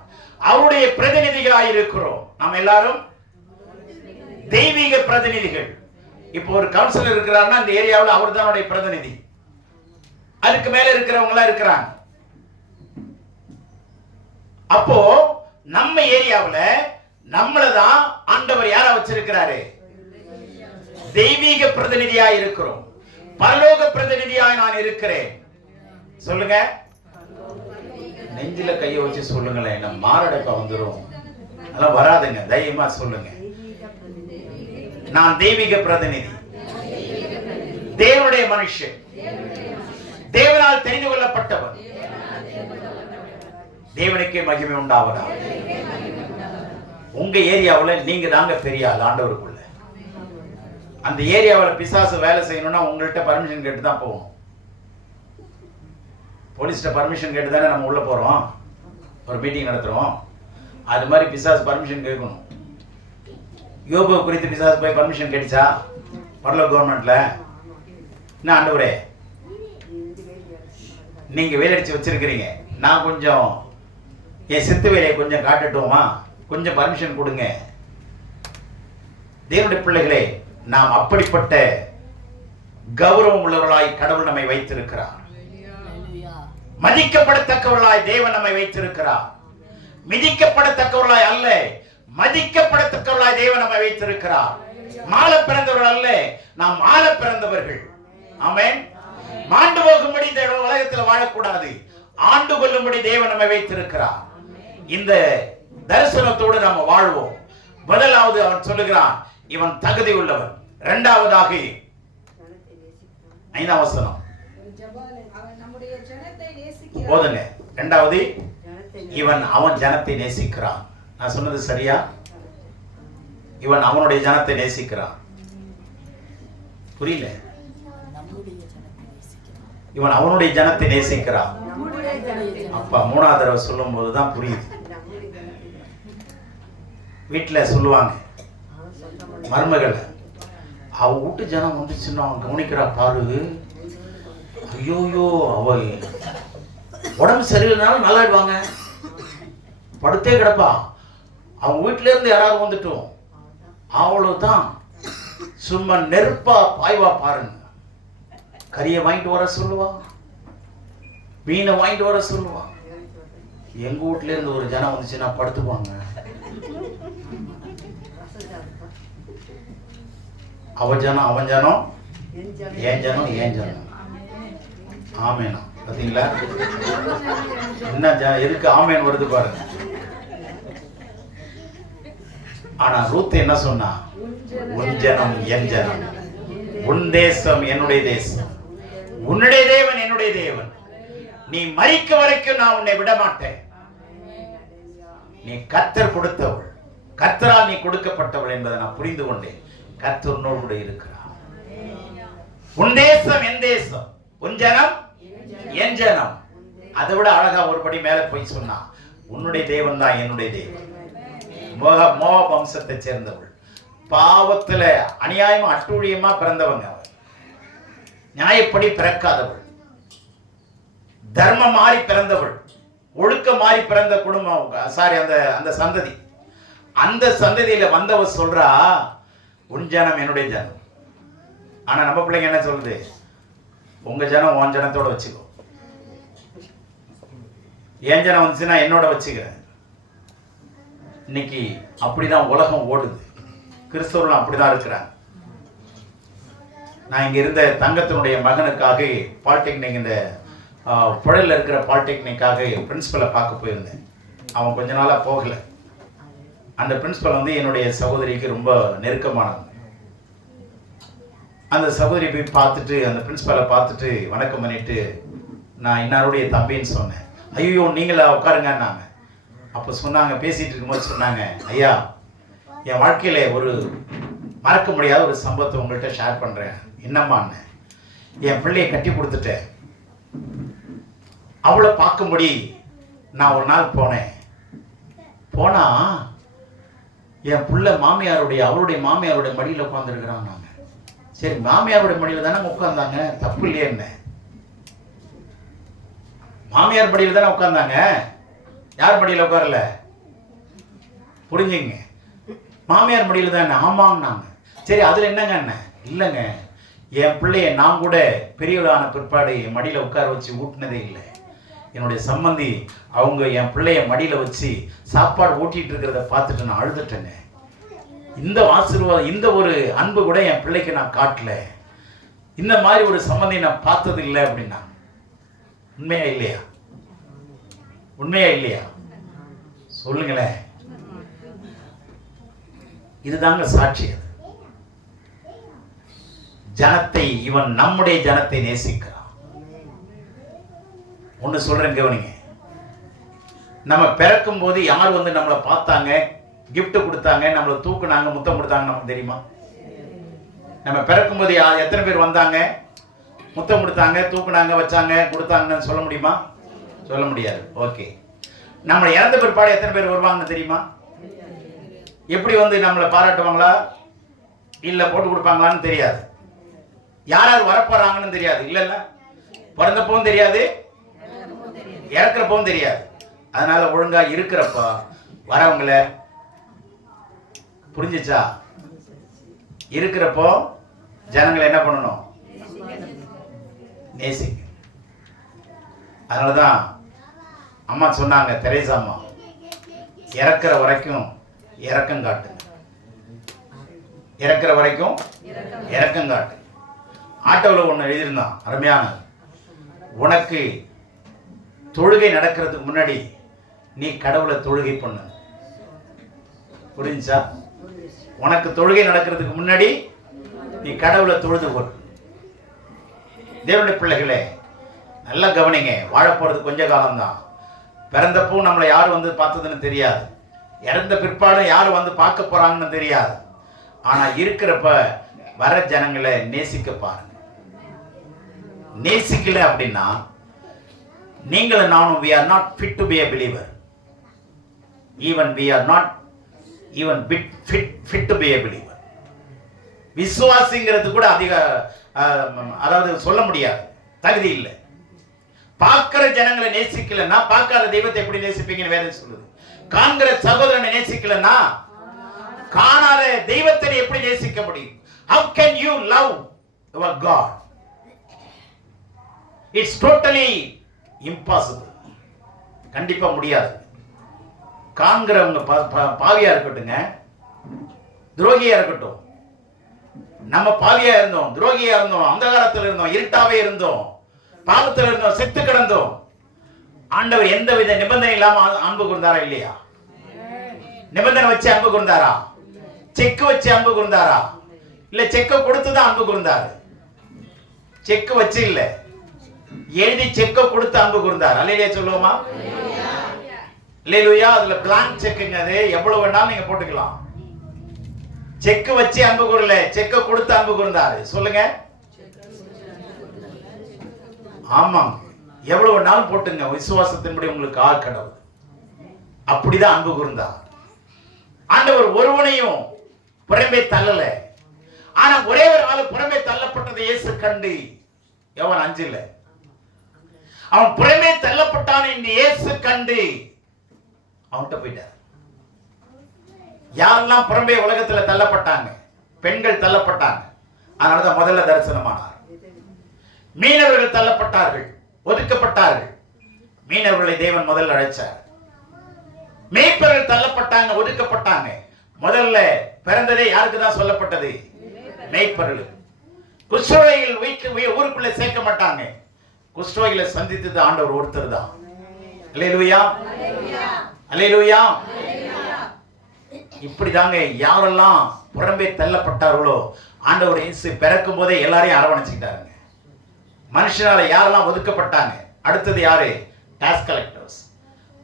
அவருடைய பிரதிநிதிகளாய் இருக்கிறோம். நாம் எல்லாரும் தெய்வீக பிரதிநிதிகள். இப்போ ஒரு கவுன்சிலர் இருக்கிறாருன்னா அந்த ஏரியாவில் அவர் தான் பிரதிநிதி, அதுக்கு மேல இருக்கிறவங்களா இருக்கிறாங்க. அப்போ நம்ம ஏரியாவில் நம்மளதான் ஆண்டவர் யாரா வச்சிருக்கிறாரு? தெய்வீக பிரதிநிதியா இருக்கிறோம். பரலோக பிரதிநிதியாய் நான் இருக்கிறேன். சொல்லுங்க, நெஞ்சில கையை வச்சு சொல்லுங்களேன், நம்ம மாரடைப்பா வந்துரும். அதெல்லாம் வராதுங்க, தைரியமா சொல்லுங்க. நான் தெய்வீக பிரதிநிதி, தேவனுடைய மனுஷன், தேவனால் தெரிந்து கொள்ளப்பட்டவர். தேவனுக்கே மகிமை உண்டாவதா. உங்க ஏரியாவில் நீங்க தாங்க பெரிய ஆள் ஆண்டவருக்குள்ள. அந்த ஏரியாவில் பிசாசு வேலை செய்யணும்னா உங்கள்கிட்ட பர்மிஷன் கேட்டு தான் போகணும். போலீஸ்கிட்ட பர்மிஷன் கேட்டு தானே நம்ம உள்ள போறோம், ஒரு மீட்டிங் நடத்துறோம். அது மாதிரி பிசாசு பர்மிஷன் கேட்கணும். யோபு குறித்து பிசாசு போய் பர்மிஷன் கேட்டுச்சா பரலோக கவர்மெண்ட்ல? என்ன ஆண்டவரே நீங்க வேலையடிச்சு வச்சிருக்கிறீங்க, நான் கொஞ்சம் என் சித்து வேலையை கொஞ்சம் காட்டட்டுமா, கொஞ்சம் பர்மிஷன் கொடுங்க. தேவனுடைய பிள்ளைகளே, நாம் அப்படிப்பட்ட கௌரவம் உள்ளவர்களாய் கடவுள் நம்மை வைத்திருக்கிறார். மதிக்கப்படத்தக்கவர்களாய் தேவன் நம்மை வைத்திருக்கிறார். மிதிக்கப்படத்தக்கவர்களாய் அல்ல, மதிக்கப்படத்தக்கவர்களாய் தேவன் நம்மை வைத்திருக்கிறார். மால பிறந்தவர்கள் அல்ல, நாம் மால பிறந்தவர்கள். ஆமென். மாண்டு போகும்படி இந்த உலகத்தில் வாழக்கூடாது, ஆண்டு கொள்ளும்படி தேவன் நம்மை வைத்திருக்கிறார். இந்த தரிசனத்தோடு நாம வாழ்வோம். முதலாவது அவன் சொல்லுகிறான், இவன் தகுதி உள்ளவன். இரண்டாவதாக 5ஆம் வசனம் போதுங்க. இரண்டாவது, இவன் அவன் ஜனத்தை நேசிக்கிறான். நான் சொன்னது சரியா? இவன் அவனுடைய ஜனத்தை நேசிக்கிறான். புரியல? இவன் அவனுடைய ஜனத்தை நேசிக்கிறான். அப்பா 3ஆவது தடவை சொல்லும் போதுதான் புரியுது. வீட்டுல சொல்லுவாங்க மருமகள், அவ வீட்டு ஜனம் வந்துச்சுன்னா அவன் கவனிக்கிறா பாரு, ஐயோயோ அவ உடம்பு சரியில்லைனாலும் நல்லாடுவாங்க, படுத்தே கிடப்பா. அவங்க வீட்டுல இருந்து யாராவது வந்துட்டோம் அவ்வளவுதான், சும்மா நெருப்பா பாய்வா பாருங்க. கறியை வாங்கிட்டு வர சொல்லுவா, மீனை வாங்கிட்டு வர சொல்லுவா. எங்க வீட்டுல இருந்து ஒரு ஜனம் வந்துச்சுன்னா படுத்துக்குவாங்க. அவ ஜனம் அவன் ஜனம், ஏன் ஜனம் ஏன் ஜனம். ஆமேனா பாத்தீங்களா? என்ன எதுக்கு ஆமேன் வருது பாருங்க. ஆனா ரூத் என்ன சொன்னா? உன் ஜனம் என் ஜனம், உன் தேசம் என்னுடைய தேசம், உன்னுடைய தேவன் என்னுடைய தேவன். நீ மரிக்க வரைக்கும் நான் உன்னை விட மாட்டேன். நீ கர்த்தர் கொடுத்தவள், கர்த்தரால் நீ கொடுக்கப்பட்டவள் என்பதை நான் புரிந்து கொண்டேன். கர்த்தர் உன்னோடு இருக்கிறார். உன் தேசம் என் தேசம், உன் ஜனம் என் ஜனம். அதை விட அழகா ஒருபடி மேல போய் சொன்னா, உன்னுடைய தேவன் தான் என்னுடைய தேவன். மோவாப் வம்சத்தை சேர்ந்தவள், பாவத்துல அநியாயமா அட்டூழியமா பிறந்தவங்க. நியாயப்படி பிறக்காதவள், தர்மம் மாறி பிறந்தவள், ஒழுக்க மாறி பிறந்த குடும்பம், சாரி அந்த சந்ததி. அந்த சந்ததியில வந்தவ சொல்றா, உன் ஜனம் என்னுடைய ஜனம். ஆனா நம்ம பிள்ளைங்க என்ன சொல்லுது? உங்க ஜனம் உன் ஜனத்தோட வச்சுக்கோ, என் ஜனம் வந்துச்சுன்னா என்னோட வச்சுக்கிறேன். இன்னைக்கு அப்படிதான் உலகம் ஓடுது. கிறிஸ்தவர்களும் அப்படிதான் இருக்கிறாங்க. நான் இங்க இருந்த தங்கத்தினுடைய மகனுக்காக பாலிடெக்னிக், இந்த புழலில் இருக்கிற பாலிடெக்னிக்காக பிரின்சிபலை பார்க்க போயிருந்தேன். அவன் கொஞ்ச நாளாக போகலை. அந்த பிரின்சிபல் வந்து என்னுடைய சகோதரிக்கு ரொம்ப நெருக்கமானது. அந்த சகோதரி போய் பார்த்துட்டு, அந்த பிரின்சிபலை பார்த்துட்டு வணக்கம் பண்ணிட்டு, நான் இன்னாருடைய தம்பின்னு சொன்னேன். ஐயோ நீங்களா உட்காருங்கன்னாங்க. அப்போ சொன்னாங்க, பேசிகிட்டு இருக்கும்போது சொன்னாங்க, ஐயா என் வாழ்க்கையில் ஒரு மறக்க முடியாத ஒரு சம்பவத்தை உங்கள்கிட்ட ஷேர் பண்ணுறேன். என்னம்மான்னு, என் பிள்ளையை கட்டி கொடுத்துட்டேன். அவளை பார்க்கும்படி நான் ஒரு நாள் போனேன். போனால் என் பிள்ளை அவருடைய மாமியாருடைய மடியில் உட்காந்துருக்கிறான். நாங்கள் சரி, மாமியாருடைய மடியில் தானே உட்காந்தாங்க, தப்பு இல்லையே என்ன? மாமியார் மடியில் தானே உட்காந்தாங்க, யார் மடியில் உட்காரல? புரிஞ்சுங்க, மாமியார் மடியில் தானே. ஆமாங்கன்னாங்க. சரி, அதில் என்னங்க என்ன? இல்லைங்க, என் பிள்ளைய நான் கூட பெரியவளான பிற்பாடு என் மடியில் உட்கார வச்சு ஊட்டினதே இல்லை. என்னுடைய சம்பந்தி அவங்க என் பிள்ளைய மடியில் வச்சு சாப்பாடு ஊட்டிகிட்டு இருக்கிறத பார்த்துட்டு நான் அழுதுட்டேங்க. இந்த ஆசீர்வாதம், இந்த ஒரு அன்பு கூட என் பிள்ளைக்கு நான் காட்டல. இந்த மாதிரி ஒரு சம்பந்தி நான் பார்த்தது இல்லை அப்படின்னா. உண்மையா இல்லையா? உண்மையா இல்லையா? சொல்லுங்களேன். இதுதாங்க சாட்சி. ஜனத்தை, இவன் நம்முடைய ஜனத்தை நேசிக்கிறான். ஒன்று சொல்றேன், கவனிங்க. நம்ம பிறக்கும் போது யார் வந்து நம்மளை பார்த்தாங்க, கிஃப்ட் கொடுத்தாங்க, நம்மளை தூக்குனாங்க, முத்தம் கொடுத்தாங்க, நமக்கு தெரியுமா? நம்ம பிறக்கும் போது எத்தனை பேர் வந்தாங்க, முத்தம் கொடுத்தாங்க, தூக்குனாங்க, வச்சாங்க, கொடுத்தாங்கன்னு சொல்ல முடியுமா? சொல்ல முடியாது. ஓகே, நம்மளை இறந்த பிற்பாடு எத்தனை பேர் வருவாங்கன்னு தெரியுமா? எப்படி வந்து நம்மளை பாராட்டுவாங்களா இல்லை போட்டு கொடுப்பாங்களான்னு தெரியாது. யார் யார் வரப்போறாங்கன்னு தெரியாது. இல்லைல்ல, பிறந்தப்பவும் தெரியாது, இறக்குறப்பவும் தெரியாது. அதனால ஒழுங்கா இருக்கிறப்ப வரவங்கள, புரிஞ்சிச்சா? இருக்கிறப்போ ஜனங்களை என்ன பண்ணணும்? நேசிங்க. அதனாலதான் அம்மா சொன்னாங்க, தெரேசா அம்மா, இறக்குற வரைக்கும் இரக்கம் காட்டு, இறக்குற வரைக்கும் இரக்கம் காட்டு. ஆட்டோவில் ஒன்று எழுதியிருந்தான், அருமையான. உனக்கு தொழுகை நடக்கிறதுக்கு முன்னாடி நீ கடவுளை தொழுகை பண்ணு. புரிஞ்சா? உனக்கு தொழுகை நடக்கிறதுக்கு முன்னாடி நீ கடவுளை தொழுது கொள். தேவனுடைய பிள்ளைகளே, நல்லா கவனிங்க. வாழ போறது கொஞ்ச காலம்தான். பிறந்தப்போ நம்மளை யார் வந்து பார்த்ததுன்னு தெரியாது, இறந்த பிற்பாடும் யார் வந்து பார்க்க போறாங்கன்னு தெரியாது. ஆனா இருக்கிறப்ப வர ஜனங்களை நேசிக்க பாருங்க. நேசிக்கல அப்படின்னா நீங்களும் நானும் we are not fit to be a believer. Even we are not even fit to be a believer. விசுவாசிங்கிறது கூட அதிக அதாவது சொல்ல முடியாது, தகுதி இல்லை. பார்க்கிற ஜனங்களை நேசிக்கலன்னா பார்க்காத தெய்வத்தை எப்படி நேசிப்பீங்கன்னு வேதம் சொல்லுது. காண்கிற சகோதரனை நேசிக்கலன்னா காணாத தெய்வத்தை எப்படி நேசிக்க முடியும்? How can you love your God? It's totally impossible. கண்டிப்பா முடியாது. காண்கிறவங்க பாவியா இருக்கட்டுங்க, துரோகியா இருக்கட்டும். நம்ம பாவியா இருந்தோம், துரோகியா இருந்தோம், அந்தகாரத்தில் இருந்தோம், இருட்டாவே இருந்தோம், பாவத்தில் இருந்தோம், செத்து கிடந்தோம். ஆண்டவர் எந்த வித நிபந்தனை இல்லாம அன்பு கூர்ந்தாரா இல்லையா? நிபந்தனை வச்சு அன்பு கூர்ந்தாரா? செக் வச்சு அன்பு கூர்ந்தாரா? இல்ல செக்க கொடுத்துதான் அன்பு கூர்ந்தாரு. செக் வச்சு இல்ல, எழுதி செக்க கொடுத்து அன்பு கூர்ந்தார். அல்லேலூயா சொல்லுவோமா? அல்லேலூயா. அதுல பிளாங்க் செக்குங்க, அது எவ்வளவு வேணாலும் நீங்க போட்டுக்கலாம். செக் வச்சு அன்பு கூறல, செக்க கொடுத்து அன்பு கூர்ந்தாரு. சொல்லுங்க. ஆமாங்க, எவ்வளவு வேணாலும் போட்டுங்க. விசுவாசத்தின்படி உங்களுக்கு கடவுள் அப்படிதான் அன்பு கூர்ந்தார். ஆண்டவர் ஒருவனையும் புறம்பே தள்ளல. ஆனா ஒரே ஒரு ஆளு புறம்பே தள்ளப்பட்டதை இயேசு கண்டு யோவான் 5 அவன் புறமே தள்ளப்பட்டான் என்று இயேசு கண்டு அவன்கிட்ட போயிட்டார். யாரெல்லாம் புறம்பே உலகத்துல தள்ளப்பட்டாங்க? பெண்கள் தள்ளப்பட்டாங்க, அதனாலதான் முதல்ல தரிசனமானார். மீனவர்கள் தள்ளப்பட்டார்கள், ஒதுக்கப்பட்டார்கள், மீனவர்களை தேவன் முதல்ல அழைச்சார். மேய்ப்பர்கள் தள்ளப்பட்டாங்க, ஒதுக்கப்பட்டாங்க, முதல்ல பிறந்ததே யாருக்கு தான் சொல்லப்பட்டது? மேய்ப்பர்கள். குஷ்டரோகிகள் வீட்டு ஊருக்குள்ள சேர்க்க மாட்டாங்க, குஷ்டரோகிகளை சந்தித்தது ஆண்டவர் ஒருத்தர் தான். அல்லேலூயா, அல்லேலூயா. இப்படிதாங்க யாரெல்லாம் புறம்பே தள்ளப்பட்டார்களோ ஆண்டவர் இயேசு பிறக்கும் போதே எல்லாரையும் அரவணைச்சுக்கிட்டாருங்க. மனுஷனால யாரெல்லாம் ஒதுக்கப்பட்டாங்க, அடுத்தது யாரு? Tax collectors.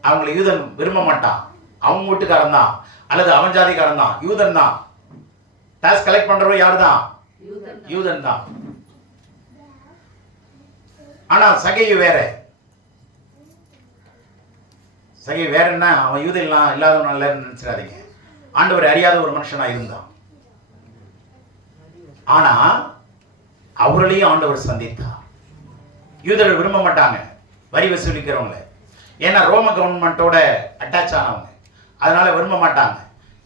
அவங்களை யூதன் விரும்ப மாட்டான், அவங்க வீட்டுக்காரன் தான் அல்லது அவன் ஜாதிக்காரன் தான், யூதன் தான். டாக்ஸ் கலெக்ட் பண்றவங்க யாரு தான்? யூதன் தான். ஆனா சகையு வேற. சகை வேறன்னா அவன் யூதன் இல்லாதவன் நினைச்சிடாதீங்க. ஆண்டவர் அறியாத ஒரு மனுஷனா இருந்தான், ஆனா அவர்களையும் ஆண்டவர் சந்தித்தார். யூதர்கள் விரும்ப மாட்டாங்க வரி வசூலிக்கிறவங்க, ஏன்னா ரோம கவர்மெண்டோட அட்டாச் ஆனவங்க, அதனால விரும்ப மாட்டாங்க.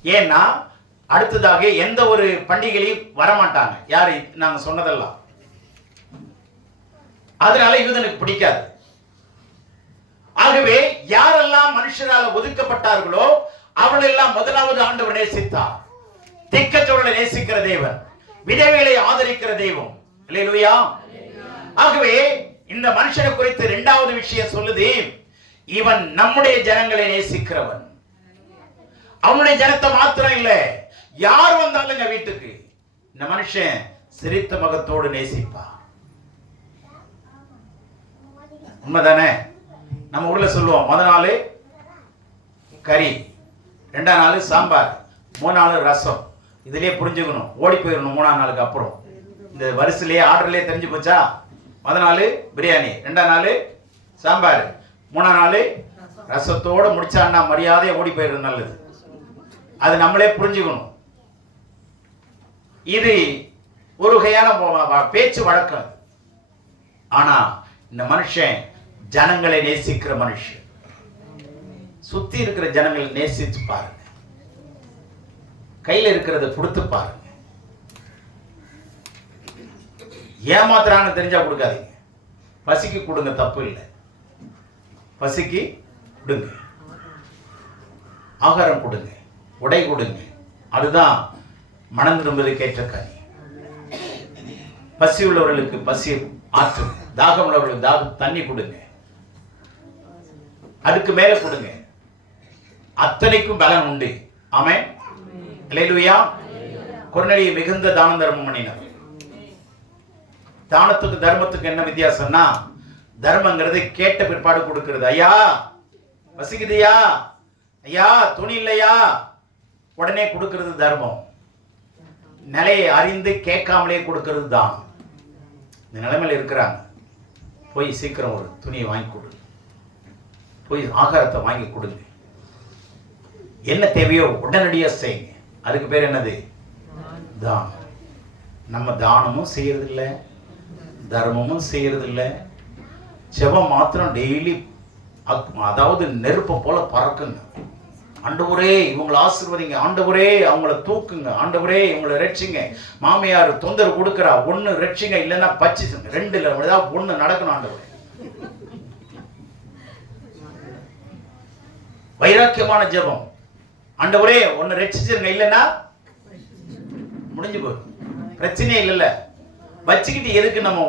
ஏன்னா அடுத்ததாக எந்த ஒரு பண்டிகையிலையும் வரமாட்டாங்க யாரு நாங்க சொன்னதெல்லாம், அதனால யூதனுக்கு பிடிக்காது. ஆகவே யாரெல்லாம் மனுஷரால் ஒதுக்கப்பட்டார்களோ அவளெல்லாம் முதலாவது ஆண்டவர் நேசித்தார். திக்கற்றவர்களை நேசிக்கிற தேவன், விதவைகளை ஆதரிக்கிற தெய்வம். அல்லேலூயா. ஆகவே இந்த மனுஷனை குறித்து இரண்டாவது விஷயம் சொல்லுது, இவன் நம்முடைய ஜனங்களை நேசிக்கிறவன். அவனுடைய ஜனத்தை மாத்திரம் இல்ல, யார் வந்தாலுங்க வீட்டுக்கு இந்த மனுஷன் சிரித்த முகத்தோடு நேசிப்பா. உண்மைதானே? நம்ம ஊர்ல சொல்லுவோம், முதல் நாள் கறி, ரெண்டாம் நாள் சாம்பார், மூணாம் நாள் ரசம். இதுலயே புரிஞ்சுக்கணும், ஓடி போயிடணும் மூணாம் நாளுக்கு அப்புறம். இந்த வரிசையிலேயே ஆர்டர்லயே தெரிஞ்சு போச்சா? முதல் நாள் பிரியாணி, ரெண்டாம் நாள் சாம்பார், மூணாம் நாள் ரசத்தோட முடிச்சான்னா மரியாதையை ஓடி போயிடுறது நல்லது. அது நம்மளே புரிஞ்சுக்கணும். இது ஒரு வகையான பேச்சு வழக்கம். ஆனா இந்த மனுஷன் ஜனங்களை நேசிக்கிற மனுஷன். சுத்தி இருக்கிற ஜனங்களை நேசிச்சு பாருங்க, கையில இருக்கிறத கொடுத்து பாருங்க. ஏமாத்துறாங்க தெரிஞ்சா கொடுக்காதீங்க, பசிக்கு கொடுங்க, தப்பு இல்லை. பசிக்கு கொடுங்க, ஆகாரம் கொடுங்க, உடை கொடுங்க, அதுதான் மனம் திரும்புவதற்கு ஏற்ற கனி. பசி உள்ளவர்களுக்கு பசி ஆற்றுங்க, தாகம் உள்ளவர்களுக்கு தாகம் தண்ணி கொடுங்க, அதுக்கு மேல கொடுங்க, அத்தனைக்கும் பலன் உண்டு. ஆமென், அல்லேலூயா. கொர்நேலியு மிகுந்த தான தர்மம் பண்ணினார். தானத்துக்கு தர்மத்துக்கு என்ன வித்தியாசம்னா, தர்மங்கிறது கேட்ட பிற்பாடு கொடுக்கிறது. ஐயா பசிக்குதுயா, ஐயா துணி இல்லையா, உடனே கொடுக்கிறது தர்மம். நிலையை அறிந்து கேட்காமலே கொடுக்கிறது தான். இந்த நிலைமையில இருக்கிறாங்க, போய் சீக்கிரம் ஒரு துணியை வாங்கி கொடு, போய் ஆகாரத்தை வாங்கி கொடுங்க, என்ன தேவையோ உடனடியா செய்யுங்க. அதுக்கு பேர் என்னது? தானம். நம்ம தானமும் செய்யறது இல்லை, தர்மமும் செய்யறது இல்லை. ஜெபம் மாத்திரம் டெய்லி, அதாவது நெருப்பை போல பறக்குங்க. ஆண்டவரே இவங்களை ஆசீர்வதிங்க, ஆண்டவரே அவங்கள தூக்குங்க, ஆண்டவரே இவங்களை ரட்சிங்க. மாமியார் தொந்தரவு கொடுக்குறா, ஒண்ணு ரட்சிங்க, இல்லைன்னா பச்சிச்சுங்க, ரெண்டுல ஏதாவது ஒண்ணு நடக்கணும். ஆண்டவரே வைராக்கியமான ஜெபம், ஆண்டவரே ஒன்னு ரட்சிச்சிருங்க, இல்லைன்னா முடிஞ்சு போய் பிரச்சனையே இல்லைல்ல. வச்சுக்கிட்டு எதுக்கு நம்ம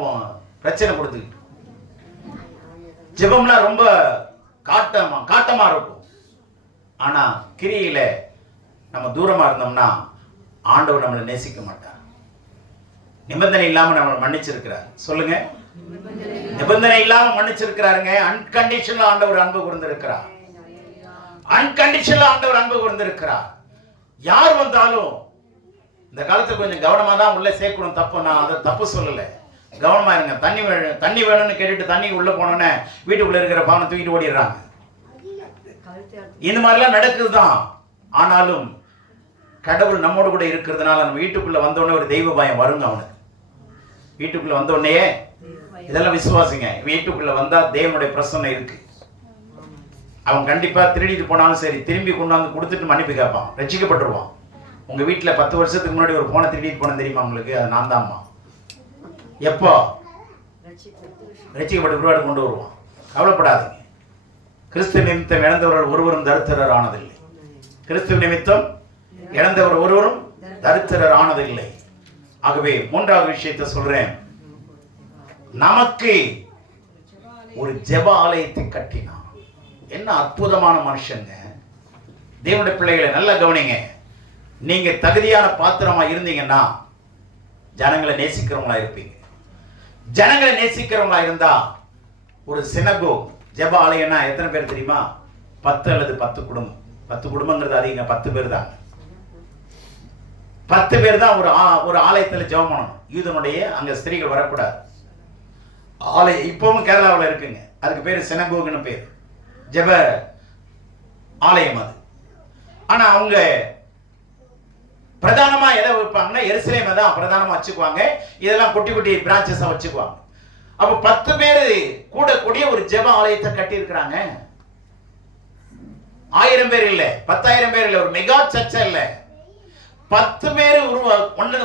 பிரச்சனை கொடுத்துக்கிட்டு? ஜெபம்லாம் ரொம்ப காட்டமா இருக்கும். ஆனா கிரியில நம்ம தூரமா இருந்தோம்னா ஆண்டவர் நம்மளை நேசிக்க மாட்டார். நிபந்தனை இல்லாம நம்மளை மன்னிச்சிருக்கிறார். சொல்லுங்க, நிபந்தனை இல்லாம மன்னிச்சிருக்கிறாருங்க. அன்கண்டிஷனல் ஆண்டவர் அன்பு கூர்ந்திருக்கிறார். அன்கண்டிஷனல் ஆண்டவர் அன்பு கூர்ந்திருக்கிறார். யார் வந்தாலும் இந்த காலத்துல கொஞ்சம் கவனமா தான் உள்ள சேர்க்கணும். தப்பு, நான் அதை தப்பு சொல்லல, கவனமா இருங்க. தண்ணி வேணும்னு கேட்டுட்டு தண்ணி உள்ள போனோன்னே வீட்டுக்குள்ள இருக்கிற பாவனை தூக்கிட்டு ஓடிடுறாங்க. இந்த மாதிரிலாம் நடக்குதுதான். ஆனாலும் கடவுள் நம்மோடு கூட இருக்கிறதுனால நம்ம வீட்டுக்குள்ள வந்தோடனே ஒரு தெய்வ பயம் வருங்க. அவனுக்கு வீட்டுக்குள்ள வந்தோடனே இதெல்லாம் விசுவாசிங்க. வீட்டுக்குள்ள வந்தா தேவனுடைய பிரசன்னம் இருக்கு. அவன் கண்டிப்பா திருடிட்டு போனாலும் சரி திரும்பி கொண்டாந்து கொடுத்துட்டு மன்னிப்பு கேட்பான், ரட்சிக்கப்பட்டுருவான். உங்க வீட்டுல 10 வருஷத்துக்கு முன்னாடி ஒரு போனை திருடிட்டு போன தெரியுமா உங்களுக்கு? அது நான் தான்மா. எப்போ ரட்சிக்கப்பட்டு உருவாடு கொண்டு வருவான். கவலைப்படாதீங்க. கிறிஸ்து நிமித்தம் இழந்தவர்கள் ஒருவரும் தரித்திரர் ஆனதில்லை. கிறிஸ்து நிமித்தம் இழந்தவர் ஒருவரும் தரித்திரர் ஆனதில்லை. ஆகவே மூன்றாவது விஷயத்தை சொல்றேன். நமக்கு ஒரு ஜெப ஆலயத்தை கட்டினான். என்ன அற்புதமான மனுஷங்க. தேவனுடைய பிள்ளைகளை நல்லா கவனிங்க. நீங்க தகுதியான பாத்திரமா இருந்தீங்கன்னா ஜனங்களை நேசிக்கிறவங்களா இருப்பீங்க. ஜனங்களை நேசிக்கிறவங்களா இருந்தா ஒரு சினகோ ஜெப ஆலயம்னா எத்தனை பேர் தெரியுமா? 10 அல்லது 10 குடும்பம். 10 குடும்பங்கிறது அதிகம், 10 பேர் தான். 10 பேர் தான் ஒரு ஆலயத்தில் ஜெபம் பண்ணணும். யூதனுடைய அங்க ஸ்திரீகள் வரக்கூடாது. ஆலயம் இப்பவும் கேரளாவில் இருக்குங்க. அதுக்கு பேர் சினகோகுன்னு பேர், ஜெப ஆலயம் அது. ஆனா அவங்க பிரதானமா எதை வைப்பாங்கன்னா எருசலேமை தான் பிரதானமா வச்சுக்குவாங்க. இதெல்லாம் குட்டி குட்டி பிரான்ச்சஸா வச்சுக்குவாங்க. அப்ப 10 பேர் கூடக்கூடிய ஒரு ஜெப ஆலயத்தை கட்டி இருக்கிறாங்க. 1000 பேர் இல்ல, 10,000 பேர் இல்ல, ஒரு மெகா சர்ச்சை இல்ல, 10 பேர்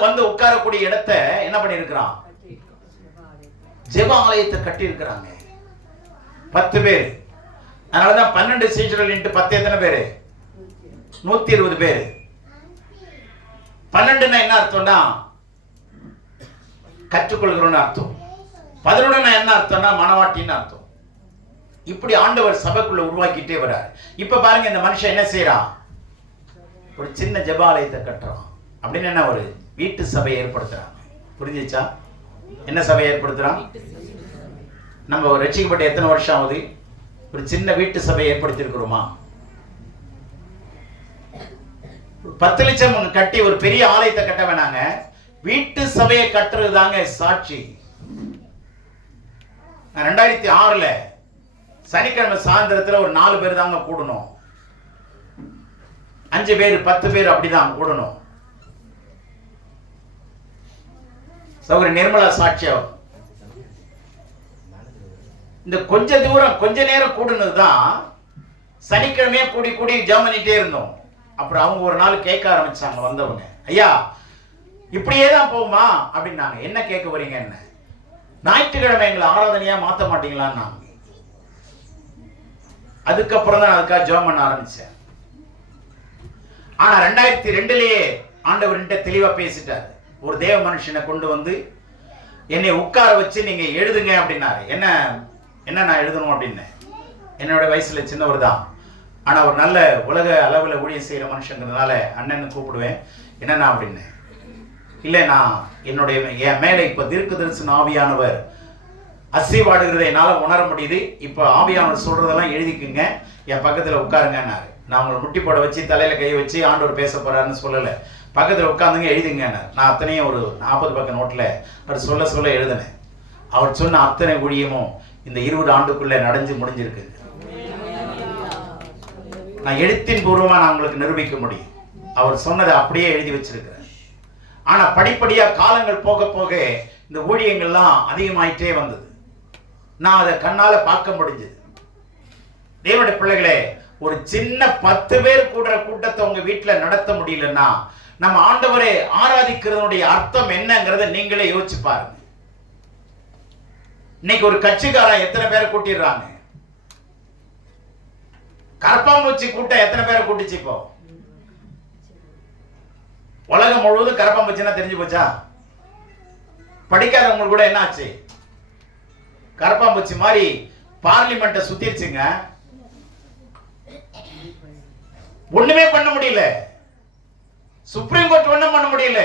வந்து உட்காரக்கூடிய இடத்தை என்ன பண்ணிருக்கிறான்? ஜெப ஆலயத்தை கட்டி இருக்கிறாங்க. 10 பேர். அதனாலதான் 12 சீஷர்கள் இன்ட்டு 10 எத்தனை பேரு? 120 பேர். 12ன்னா என்ன அர்த்தம்னா கற்றுக்கொள்கிறோம்னு அர்த்தம். 11ன்னா என்ன அர்த்தம்னா மனவாட்டின்னு அர்த்தம். இப்படி ஆண்டவர் சபைக்குள்ள உருவாக்கிட்டே வர்றார். இப்ப பாருங்க, இந்த மனுஷன் என்ன செய்யறான்? ஒரு சின்ன ஜெபாலயத்தை கட்டுறான். அப்படின்னு என்ன? ஒரு வீட்டு சபையை ஏற்படுத்துறாங்க. புரிஞ்சுச்சா? என்ன சபையை ஏற்படுத்துறான்? நம்ம ரட்சிக்கப்பட்ட எத்தனை வருஷம் ஆகுது? ஒரு சின்ன வீட்டு சபையை ஏற்படுத்தி இருக்கிறோமா? 10 லட்சம் கட்டி ஒரு பெரிய ஆலயத்தை கட்ட வேணாங்க, வீட்டு சபையை கட்டுறது தாங்க சாட்சி. 2006ல சனிக்கிழமை சாயந்தரத்துல ஒரு 4 பேர் தாங்க கூடணும். 5 பேர் 10 பேர் அப்படிதான் கூடணும். சௌகரிய நிர்மலா சாட்சியம். இந்த கொஞ்ச தூரம் கொஞ்ச நேரம் கூடுனது தான் சனிக்கிழமையே கூடி கூடி ஜெபம் பண்ணிட்டே இருந்தோம். அப்புறம் அவங்க ஒரு நாள் கேட்க ஆரம்பிச்சாங்க வந்தவங்க, ஐயா இப்படியே தான் போகுமா அப்படின்னாங்க. என்ன கேட்க வரீங்க? என்ன ஞாயிற்றுக்கிழமை எங்களை ஆராதனையா மாற்ற மாட்டீங்களான்னு. அதுக்கப்புறம் தான் அதுக்காக ஜெபம் பண்ண ஆரம்பிச்சேன். ஆனா 2002லயே ஆண்டவர்கிட்ட தெளிவா பேசிட்டாரு. ஒரு தேவ மனுஷனை கொண்டு வந்து என்னை உட்கார வச்சு நீங்க எழுதுங்க அப்படின்னாரு. என்ன நான் எழுதணும் அப்படின்னு. என்னோட வயசுல சின்னவர் தான், ஆனா ஒரு நல்ல உலக அளவுல ஊழியம் செய்யற மனுஷங்கிறதுனால அண்ணன் கூப்பிடுவேன். என்னன்னா அப்படின்னு. இல்ல, நான் என் மேல இப்ப தீர்க்க தரிசன ஆவியானவர் அசைவாடுகிறத என்னால உணர முடியுது. இப்ப ஆவியானவர் சொல்றதெல்லாம் எழுதிக்குங்க, என் பக்கத்துல உட்காருங்கன்னாரு. நான் உங்களை முட்டி போட வச்சு தலையில கை வச்சு ஆண்டவர் பேச போறாருன்னு சொல்லல. பக்கத்துல உட்காந்துங்க எழுதுங்க. நான் அத்தனையும் ஒரு 40 பக்க நோட்ல அவர் சொல்ல எழுதினேன். அவர் சொன்ன அத்தனை ஊழியமும் இந்த 20 ஆண்டுக்குள்ள நடந்து முடிஞ்சிருக்கு. நான் எழுத்தின் பூர்வமா நான் உங்களுக்கு நிரூபிக்க முடியும். அவர் சொன்னதை அப்படியே எழுதி வச்சிருக்கிறேன். ஆனா படிப்படியா காலங்கள் போக போக இந்த ஊழியங்கள்லாம் அதிகமாயிட்டே வந்தது. நான் அதை கண்ணால பார்க்க முடிஞ்சது. தேவனுடைய பிள்ளைகளே, ஒரு சின்ன 10 பேர் கூடுற கூட்டத்தை உங்க வீட்டுல நடத்த முடியலன்னா நம்ம ஆண்டவரை ஆராதிக்கிறதுடைய அர்த்தம் என்னங்கிறத நீங்களே யோசிச்சு பாருங்க. இன்னைக்கு ஒரு கட்சிக்காரன் எத்தனை பேரை கூட்டிடுறாங்க? கரப்பாம்பூச்சி கூட்டம் எத்தனை பேரை கூட்டிச்சு? இப்போ உலகம் முழுவதும் கரப்பாம்பூச்சின்னா தெரிஞ்சு போச்சா? படிக்காதவங்களுக்கு கூட என்ன ஆச்சு? கரப்பாம்பூச்சி மாதிரி பார்லிமெண்ட்டை சுத்திருச்சுங்க. ஒண்ணுமே பண்ண முடியல. சுப்ரீம் கோர்ட் ஒண்ணும் பண்ண முடியல.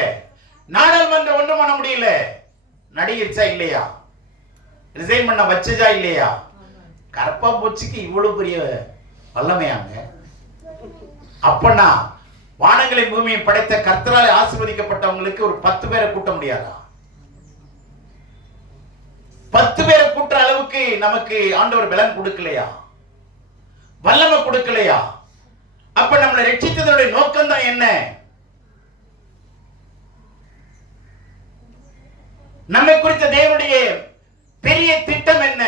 நாடாளுமன்றம் ஒண்ணும் பண்ண முடியல. நடிகிருச்சா இல்லையா? ரிசைன் பண்ண வச்சதா இல்லையா? கரப்பாம்பூச்சிக்கு இவ்வளவு பெரிய வல்லமையாங்க. அப்பனா வானங்களையும் பூமியை படைத்த கர்த்தரால் ஆசீர்வதிக்கப்பட்டவங்களுக்கு ஒரு 10 பேரை கூட்ட முடியாதா? 10 பேரை கூட்டுற அளவுக்கு நமக்கு ஆண்டவர் பலன் கொடுக்கலையா? வல்லமை கொடுக்கலையா? அப்ப நம்மளை ரட்சித்ததனுடைய நோக்கம் தான் என்ன? நம்மை குறித்த தேவனுடைய பெரிய திட்டம் என்ன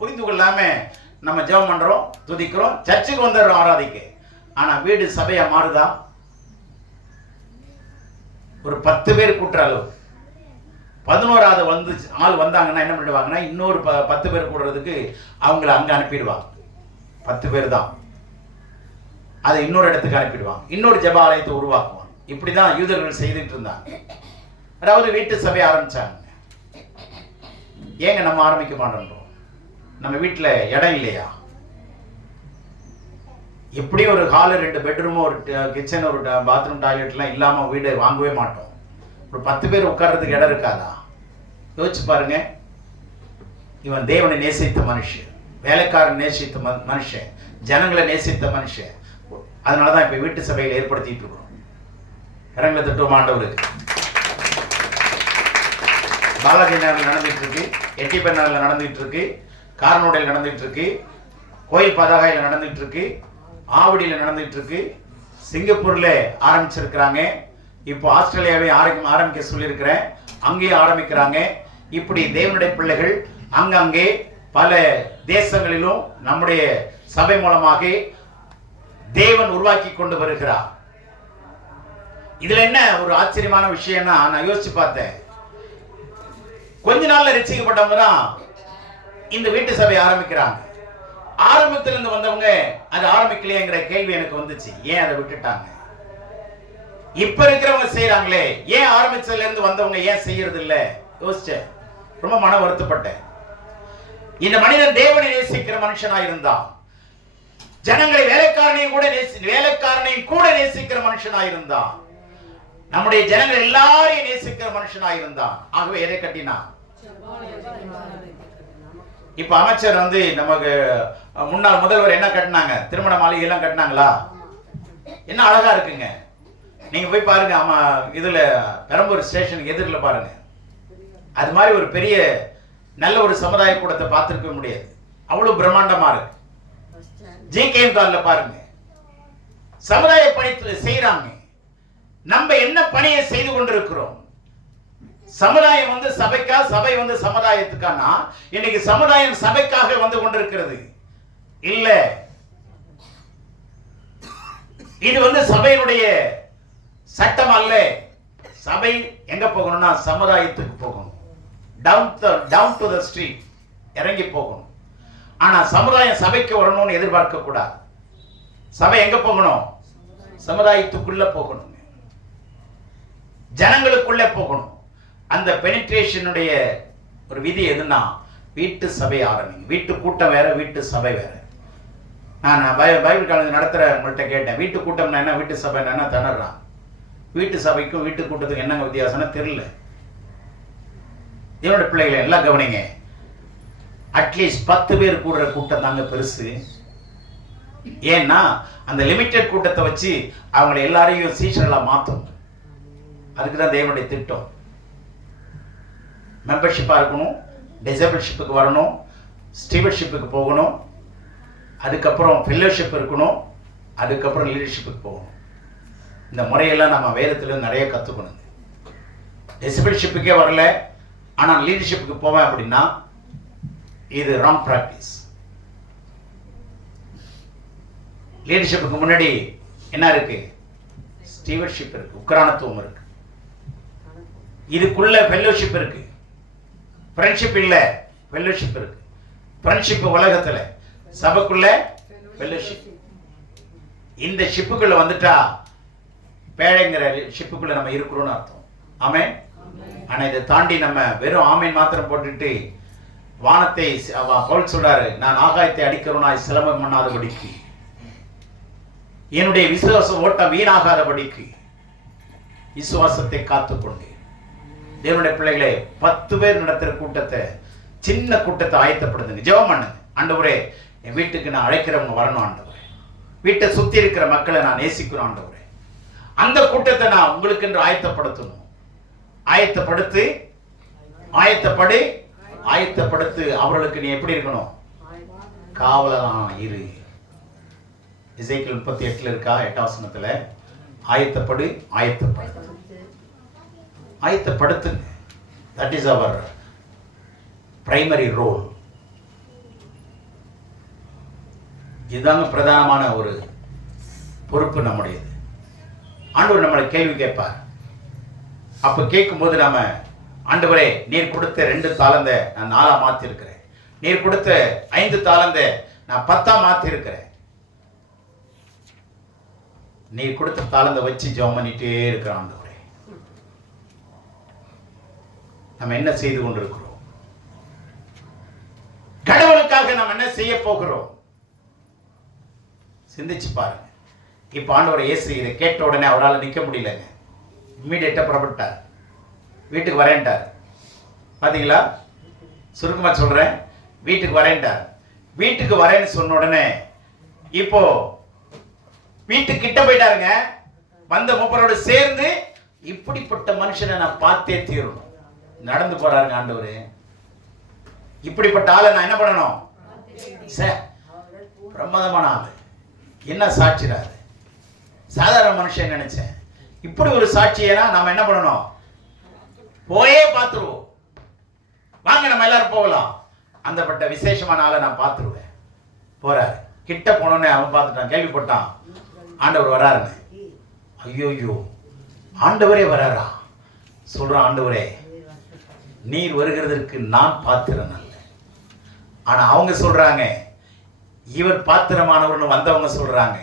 புரிந்து கொள்ளாம நம்ம ஜெபம் பண்றோம், துதிக்கிறோம், சர்ச்சுக்கு வந்துடுறோம் ஆராதிக்க. ஆனா வீடு சபையா மாறுதா? ஒரு 10 பேர் கூட்டுற அளவு 11வது வந்து ஆள் வந்தாங்கன்னா என்ன பண்ணிடுவாங்கன்னா இன்னொரு 10 பேர் கூடுறதுக்கு அவங்கள அங்க அனுப்பிடுவாங்க. 10 பேர் தான், அதை இன்னொரு இடத்துக்கு அனுப்பிடுவாங்க, இன்னொரு ஜெப ஆலயத்தை உருவாக்குவாங்க. இப்படிதான் யூதர்கள் செய்துட்டு இருந்தாங்க. அதாவது வீட்டு சபை ஆரம்பிச்சாங்க. ஏங்க நம்ம ஆரம்பிக்க மாட்டோம்? நம்ம வீட்டில் இடம் இல்லையா? எப்படி ஒரு ஹாலு, 2 பெட்ரூம், ஒரு கிச்சன், ஒரு பாத்ரூம், டாய்லெட்லாம் இல்லாம வீடு வாங்கவே மாட்டோம். ஒரு 10 பேர் உட்கார்றதுக்கு இடம் இருக்காதா? யோசிச்சு பாருங்க. இவன் தேவனை நேசித்த மனுஷன், வேலைக்காரன் நேசித்த மனுஷன், ஜனங்களை நேசித்த மனுஷன். அதனாலதான் இப்ப வீட்டு சபையில் ஏற்படுத்திட்டு இருக்கிறோம். கரங்களை தட்டுவோம் ஆண்டவருக்கு. பாலாஜி நகரில் நடந்துட்டு இருக்கு, எட்டிப்பன் நகரில் நடந்துட்டு இருக்கு, காரனோடையில் நடந்துட்டு இருக்கு, கோயில் பதாகையில் நடந்துட்டு இருக்கு, ஆவடியில் நடந்துட்டு இருக்கு, சிங்கப்பூர்ல ஆரம்பிச்சிருக்கிறாங்க. இப்போ ஆஸ்திரேலியாவை ஆரம்பிக்க சொல்லியிருக்கிறேன், அங்கேயும் ஆரம்பிக்கிறாங்க. இப்படி தேவனுடைய பிள்ளைகள் அங்கங்கே பல தேசங்களிலும் நம்முடைய சபை மூலமாக தேவன் உருவாக்கி கொண்டு வருகிறார். இதுல என்ன ஒரு ஆச்சரியமான விஷயம்னா, நான் யோசிச்சு பார்த்தேன். கொஞ்ச நாள்ல ரட்சிக்கப்பட்டவங்க தான் இந்த வீட்டு சபை ஆரம்பிக்கிறாங்க. ஆரம்பத்திலிருந்து வந்தவங்க அது ஆரம்பிக்கலையேங்கிற கேள்வி எனக்கு வந்துச்சு. ஏன் அதை விட்டுட்டாங்க? இப்ப இருக்கிறவங்க செய்யறாங்களே, ஏன் ஆரம்பிச்சதுல இருந்து வந்தவங்க ஏன் செய்யறது இல்ல? யோசிச்சேன், ரொம்ப மன வருத்தப்பட்டேன். இந்த மனிதன் தேவனை நேசிக்கிற மனுஷனா இருந்தான், ஜனங்களை வேலைக்காரனையும் கூட நேசிக்கிற மனுஷனா இருந்தான், நம்முடைய ஜனங்கள் எல்லாரையும் நேசிக்கிற மனுஷனா இருந்தான். ஆகவே எதை கட்டினான்? இப்ப அமைச்சர் வந்து நமக்கு முன்னாள் முதல்வர் என்ன கட்டினாங்க? திருமண மாளிகை எல்லாம் கட்டினாங்களா? என்ன அழகா இருக்குங்க. நீங்க போய் பாருங்க, ஆமா, இதுல பெரம்பூர் ஸ்டேஷனுக்கு எதிரில் பாருங்க. அது மாதிரி ஒரு பெரிய நல்ல ஒரு சமுதாய கூடத்தை பார்த்திருக்க முடியாது, அவ்வளவு பிரம்மாண்டமா இருக்கு. ஜிகேஎம் கால்ல பாருங்க, சமுதாய பணி செய்யறாங்க. நம்ம என்ன பணியை செய்து கொண்டிருக்கிறோம்? சமுதாயம் வந்து சபைக்கா, சபை வந்து சமுதாயத்துக்கானா? இன்னைக்கு சமுதாயம் சபைக்காக வந்து கொண்டிருக்கிறது இல்ல. இது வந்து சபையினுடைய சட்டம் அல்ல. சபை எங்க போகணும்னா சமுதாயத்துக்கு போகணும், டவுன் டு த ஸ்ட்ரீட், இறங்கி போகணும். ஆனா சமுதாயம் சபைக்கு வரணும்னு எதிர்பார்க்க கூடாது. சபை எங்க போகணும்? சமுதாயத்துக்குள்ள போகணும், ஜனங்களுக்குள்ள போகணும். அந்த பெனிட்ரேஷனுடைய ஒரு விதி எதுனா, வீட்டு சபை ஆரம்பிங்க. வீட்டு கூட்டம் வேற, வீட்டு சபை வேற. நான் பைபிள் காலேஜ் நடத்துற உங்கள்கிட்ட கேட்டேன், வீட்டு கூட்டம்னா என்ன, வீட்டு சபை என்ன திணறான். வீட்டு சபைக்கும் வீட்டு கூட்டத்துக்கும் என்னங்க வித்தியாசம்னா தெரியல. என்னோட பிள்ளைகளை எல்லாம் கவனிங்க. அட்லீஸ்ட் 10 பேர் கூடுற கூட்டம் தாங்க பெருசு. ஏன்னா அந்த லிமிட்டட் கூட்டத்தை வச்சு அவங்களை எல்லாரையும் சீசனலா மாற்றும். அதுக்குதான் தேவனுடைய திட்டம். மெம்பர்ஷிப்பா இருக்கணும், டிசபிள்ஷிப்புக்கு வரணும், ஸ்டீவர்ஷிப்புக்கு போகணும், அதுக்கப்புறம் ஃபெல்லோஷிப் இருக்கணும், அதுக்கப்புறம் லீடர்ஷிப்புக்கு போகணும். இந்த முறையெல்லாம் நம்ம வேதத்துல நிறைய கத்துக்கணும். டிசபிள்ஷிப்புக்கே வரல, ஆனால் லீடர்ஷிப்புக்கு போவேன் அப்படின்னா இது ராங் பிராக்டிஸ். லீடர்ஷிப்புக்கு முன்னாடி என்ன இருக்கு? ஸ்டீவர்ஷிப் இருக்கு, உக்ரானத்துவம் இருக்கு, இதுக்குள்ள ஃபெல்லோஷிப் இருக்கு. ஃப்ரெண்ட்ஷிப் இல்ல, ஃபெல்லோஷிப் இருக்கு. ஃப்ரெண்ட்ஷிப் உலகத்துல, சபைக்குள்ள ஃபெல்லோஷிப். இந்த ஷிப்புக்குள்ள வந்துட்டா பேழைங்கிற ஷிப்புக்குள்ள நம்ம இருக்கிறோம்னு அர்த்தம். ஆமென். ஆனா இதை தாண்டி நம்ம வெறும் ஆமேன் மாத்திரம் போட்டுட்டு வானத்தை, பவுல் சொல்றாரு, நான் ஆகாயத்தை அடிக்கிறோனா சிலம்பம் பண்ணாதபடிக்கு, என்னுடைய விசுவாச ஓட்டம் வீணாகாதபடிக்கு விசுவாசத்தை காத்துக்கொண்டு. தேவனுடைய பிள்ளைகளே, 10 பேர் நடத்துற கூட்டத்தை, சின்ன கூட்டத்தை ஆயத்தப்படுத்துங்க. ஜெபம் பண்ணுங்க. ஆண்டவரே, என் வீட்டுக்கு நான் அழைக்கிறவங்க வரணும். ஆண்டவரே, வீட்டை சுத்தி இருக்கிற மக்களை நான் நேசிக்கிறோம். ஆண்டவரே, அந்த கூட்டத்தை நான் உங்களுக்கு என்று ஆயத்தப்படுத்தணும். ஆயத்தப்படுத்து. அவர்களுக்கு நீ எப்படி இருக்கணும்? காவலனா இரு. எசேக்கியேல் 38 இருக்கா? 8ஆம் வசனத்துல ஆயத்தப்படுத்துங்க. That is our primary role. இதுதாங்க பிரதானமான ஒரு பொறுப்பு நம்முடையது. ஆண்டவர் நம்மளை கேள்வி கேட்பார். அப்ப கேட்கும்போது நாம, ஆண்டவரே நீர் கொடுத்த 2 தாலந்தை நான் 4 மாத்திருக்கிறேன், நீர் கொடுத்த 5 தாலந்தை நான் 10 மாத்திருக்கிறேன். நீர் கொடுத்த தாளந்தை வச்சு ஜெபம் பண்ணிட்டே இருக்கிற ஆண்டவரே, நம்ம என்ன செய்து கொண்டிருக்கிறோம்? கடவுளுக்காக நம்ம என்ன செய்ய போகிறோம்? சிந்திச்சு பாருங்க. இப்ப ஆண்டவர் இயேசு இதை கேட்ட உடனே அவரால் நிக்க முடியலங்க. இம்மீடியட்டா புறப்பட்டார், வீட்டுக்கு வரேன்ட்டார். பாத்தீங்களா? சுருக்கமா சொல்றேன், வீட்டுக்கு வரேன்ட்டார். வீட்டுக்கு வரேன்னு சொன்ன உடனே இப்போ வீட்டுக்கு கிட்ட போயிட்டாருங்க. வந்த மூப்பரோடு சேர்ந்து, இப்படிப்பட்ட மனுஷனை நான் பார்த்தே தீரணும். நடந்து போறாருங்க ஆண்டவரு. இப்படிப்பட்ட ஆளை நான் என்ன பண்ணணும்? பிரமாதமான ஆளு, என்ன சாட்சிறாரு. சாதாரண மனுஷன் நினைச்சேன். இப்படி ஒரு சாட்சியனா நாம என்ன பண்ணணும்? போயே பார்த்துருவோம். வாங்க நம்ம எல்லாரும் போகலாம். அந்தப்பட்ட விசேஷமான ஆளை நான் பார்த்துருவேன். போறாரு. கிட்ட போனோன்னே அவன் பார்த்துட்டான், கேள்விப்பட்டான் ஆண்டவர் வராருன்னு. ஐயோ, ஆண்டவரே வராரா? சொல்றான், ஆண்டவரே நீர் வருகிறதற்கு நான் பாத்திரம் அல்ல. ஆனா அவங்க சொல்றாங்க, இவர் பாத்திரமானவர்னு வந்தவங்க சொல்றாங்க.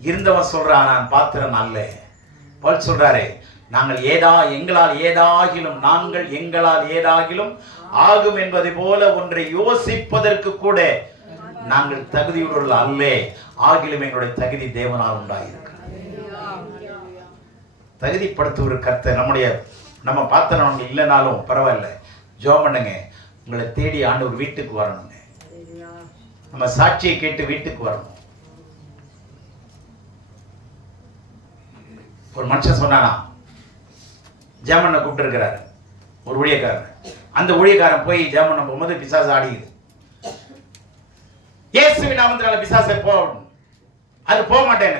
இருந்தவன் சொல்றான், நான் பாத்திரம் அல்ல. பவுல் சொல்றாரு, நாங்கள் எங்களால் ஏதாகிலும் ஆகும் என்பதை போல ஒன்றை யோசிப்பதற்கு கூட நாங்கள் தகுதியுள்ள அல்லே, ஆகிலும் எங்களுடைய தகுதி தேவனால் உண்டாயிருக்கு. தகுதிப்படுத்துகிற கர்த்தர் நம்ம பாத்திரம் இல்லைனாலும் பரவாயில்ல, ஜெபம் பண்ணுங்க. உங்களை தேடி ஆண்டவர் வீட்டுக்கு வரணுங்க. நம்ம சாட்சியை கேட்டு வீட்டுக்கு வரணும். ஒரு மனுஷன் சொன்னானா, ஜெபம் கூப்பிட்டு இருக்கிறாரு ஒரு ஊழியக்காரன். அந்த ஊழியக்காரன் போய் ஜெபம் பண்ண போகும்போது பிசாசு ஆடிக்குது. இயேசுவின் நாமத்தினால பிசாசை போ, அது போக மாட்டேன்.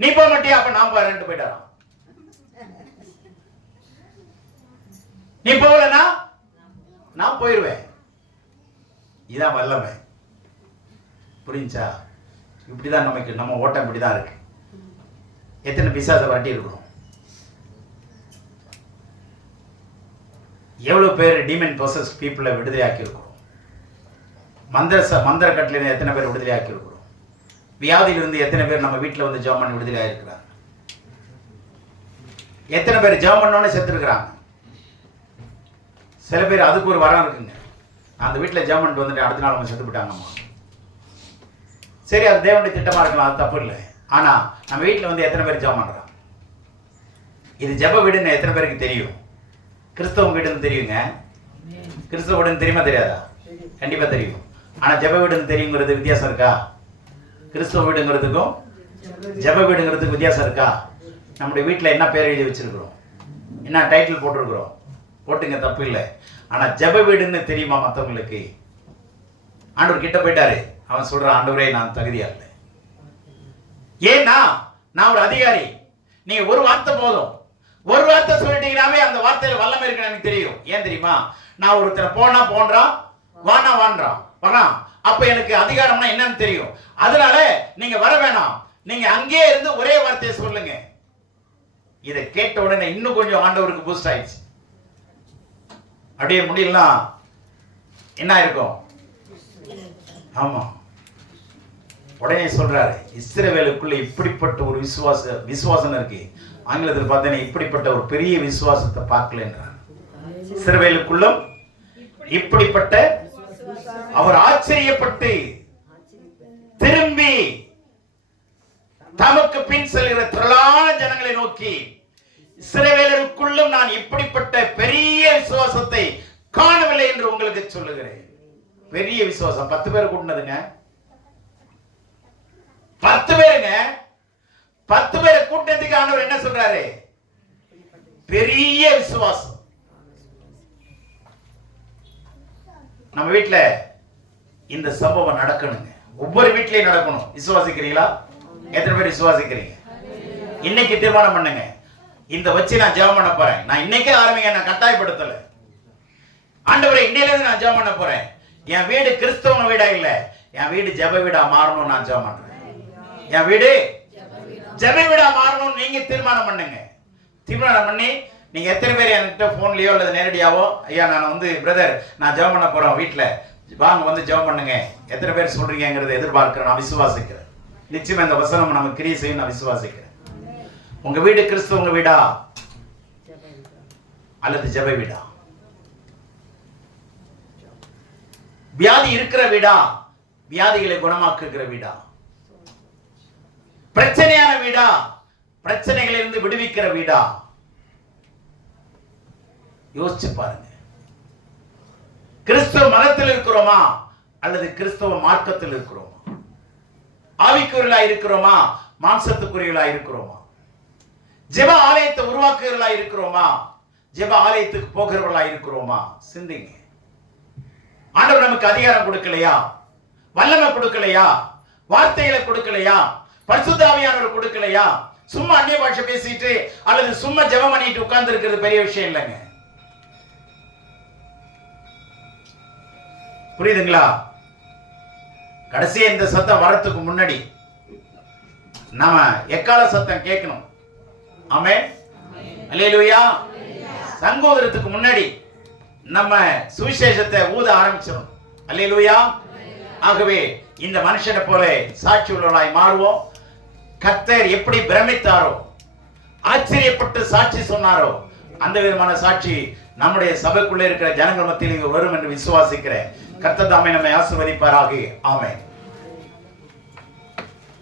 நீ போக மாட்டியா? அப்ப நான் போறேன்ட்டு போயிட்டாராம். நீ போகலனா நான் போயிடுவேன். இதான் வல்லமை. புரிஞ்சா? இப்படிதான் நம்ம ஓட்டம் இப்படிதான் இருக்கு. எத்தனை பிசாசை வரட்டி இருக்கிறோம்? எவ்வளவு பேர் டீமன் பொசஸ் பீப்புளை விடுதலை ஆக்கி இருக்கிறோம்? மந்திர கட்டிலிருந்து எத்தனை பேர் விடுதலை ஆக்கி இருக்கிறோம்? வியாதியிலிருந்து எத்தனை பேர் நம்ம வீட்டில் வந்து ஜெபம் பண்ணி விடுதலை ஆகிருக்கிறாங்க? எத்தனை பேர் ஜெபம் பண்ணோன்னு செத்து இருக்கிறாங்க? சில பேர் அதுக்கு ஒரு வரம் இருக்குங்க. அந்த வீட்டில் ஜெபம் பண்ணிட்டு வந்துட்டு அடுத்த நாள் அவங்க செத்து போயிட்டாங்கம்மா. சரி, அது தேவனுடைய திட்டமா இருக்கலாம், அது தப்பு இல்லை. ஆனா நம்ம வீட்டில் வந்து எத்தனை பேர் ஜெபம் பண்றாங்க? இது ஜெப வீடுன்னு எத்தனை பேருக்கு தெரியும்? கிறிஸ்தவ வீடுன்னு தெரியுங்க. கிறிஸ்தவ வீடுன்னு தெரியுமா தெரியாதா? கண்டிப்பா தெரியும். ஆனா ஜெப வீடுன்னு தெரியுங்கிறது வித்தியாசம் இருக்கா? கிறிஸ்தவ வீடுங்கிறதுக்கும் ஜெப வீடுங்கிறதுக்கு வித்தியாசம் இருக்கா? நம்முடைய வீட்டில் என்ன பேர் எழுதி வச்சிருக்கிறோம், என்ன டைட்டில் போட்டிருக்கிறோம், போட்டுங்க, தப்பு இல்லை. ஆனா ஜெப வீடுன்னு தெரியுமா மற்றவங்களுக்கு? ஆண்டவர் கிட்ட போயிட்டாரு. அவன் சொல்றான், ஆண்டவரே நான் தகுதியா இல்லை. ஏன்னா நான் ஒரு அதிகாரி. நீங்க ஒரு வார்த்தை போதும், ஒரு வார்த்தை சொல்லிட்டீங்கன்னாவே அந்த வார்த்தையில வல்லமை இருக்குன்னு எனக்கு தெரியும். ஏன் தெரியுமா? நான் ஒருத்தரை போன்றான், வான்றான் வரான். அப்ப எனக்கு அதிகாரம்னா என்னன்னு தெரியும். அதனால நீங்க வர வேணாம், நீங்க அங்கேயே இருந்து ஒரே வார்த்தையை சொல்லுங்க. இதை கேட்ட உடனே இன்னும் கொஞ்சம் ஆண்டவருக்கு பூஸ்ட் ஆயிடுச்சு. அப்படியே முடியலாம் என்ன இருக்கும்? ஆமா, உடனே சொல்றாரு, இஸ்ரவேலுக்குள்ள இப்படிப்பட்ட ஒரு விசுவாசம் இருக்கு. ஆங்கிலத்தில் பார்த்தீங்கன்னா இப்படிப்பட்ட ஒரு பெரிய விசுவாசத்தை பார்க்கலன்றார். இஸ்ரவேலுக்குள்ளும் இப்படிப்பட்ட, அவர் ஆச்சரியப்பட்டு திரும்பி தமக்கு பின் செல்கிற திரளான ஜனங்களை நோக்கி, இஸ்ரவேலருக்குள்ளும் நான் இப்படிப்பட்ட பெரிய விசுவாசத்தை காணவில்லை என்று உங்களுக்கு சொல்லுகிறேன். பெரிய விசுவாசம் 10 பேர் கூட்டினதுங்க. 10 பேருங்க. 10 பேரை கூட்டத்துக்கு ஆண்டவர் என்ன சொல்றாரு? பெரிய விசுவாசம். நம்ம வீட்டுல இந்த சம்பவம் நடக்கணுங்க. ஒவ்வொரு வீட்லயும் நடக்கணும். விசுவாசிக்கிறீங்களா? எத்தனை பேர் விசுவாசிக்கிறீங்க? இன்னைக்கு தீர்மானம் பண்ணுங்க, இந்த வச்சு நான் ஜெபம் பண்ண போறேன். நான் இன்னைக்கே ஆரம்பிங்க, நான் கட்டாயப்படுத்தல. ஆண்டவரே, இன்னையில இருந்து நான் ஜெபம் பண்ண போறேன், என் வீடு கிறிஸ்தவ வீடா இல்ல, என் வீடு ஜெப வீடா மாறணும். நான் ஜெபம் பண்றேன், என் வீடு ஜெப வீடா மாறணும். நீங்க தீர்மானம் பண்ணுங்க. தீர்மானம் பண்ணி நீங்க எத்தனை பேர் என்கிட்ட போன்லயோ அல்லது நேரடியாவோ, ஐயா நான் வந்து பிரதர் நான் ஜெபம் பண்ண போறோம் வீட்டுல, வாங்க வந்து ஜெபம் பண்ணுங்க, எத்தனை பேர் சொல்றீங்கிறத எதிர்பார்க்கிறேன். நான் விசுவாசிக்கிறேன். நிச்சயமா இந்த வசனம் நமக்கு கிரியை செய்யும். நான் விசுவாசிக்கிறேன். உங்க வீடு கிறிஸ்தவங்க வீடா அல்லது ஜெப வீடா? வியாதி இருக்கிற வீடா, வியாதிகளை குணமாக்குகிற வீடா? பிரச்சனையான வீடா, பிரச்சனைகளிலிருந்து விடுவிக்கிற வீடா? யோசிச்சு பாருங்க. கிறிஸ்தவ மதத்தில் இருக்கிறோமா அல்லது கிறிஸ்தவ மார்க்கத்தில் இருக்கிறோமா? ஆவிக்குரியலா இருக்கிறோமா, மாம்சத்துக்குரியலா இருக்கிறோமா? ஜெப ஆலயத்தை உருவாக்குகிறவர்களா இருக்கிறோமா, ஜெப ஆலயத்துக்கு போகிறவர்களா இருக்கிறோமா? சிந்திங்க. ஆண்டவர் நமக்கு அதிகாரம் கொடுக்கலையா, வல்லமை கொடுக்கலையா, வார்த்தைகளை கொடுக்கலையா, பரிசுத்த ஆவியானவர் கொடுக்கலையா? சும்மா அந்நிய பாஷை பேசிட்டு அல்லது சும்மா ஜெபம் பண்ணிட்டு உட்கார்ந்து இருக்கிறது பெரிய விஷயம் இல்லைங்க. புரியுதுங்களா? கடைசியா இந்த சத்தம் வரத்துக்கு முன்னாடி நாம எக்கால சத்தம் கேட்கணும். ஆமென், அல்லேலூயா. சங்கோதரத்துக்கு முன்னாடி நம்ம சுவிசேஷத்தை ஊத ஆரம்பிச்சிடும். அல்லேலூயா. ஆகவே இந்த மனுஷனை போல சாட்சி உள்ளவர்களாய் மாறுவோம். கர்த்தர் எப்படி பிரமித்தாரோ, ஆச்சரியப்பட்டு சாட்சி சொன்னாரோ, அந்த விதமான சாட்சி நம்முடைய சபைக்குள்ளே இருக்கிற ஜனங்கள் மத்தியில் வரும் என்று விசுவாசிக்கிறேன். கர்த்தர் தாமே நம்மை ஆசீர்வதிப்பாராக. ஆமென்.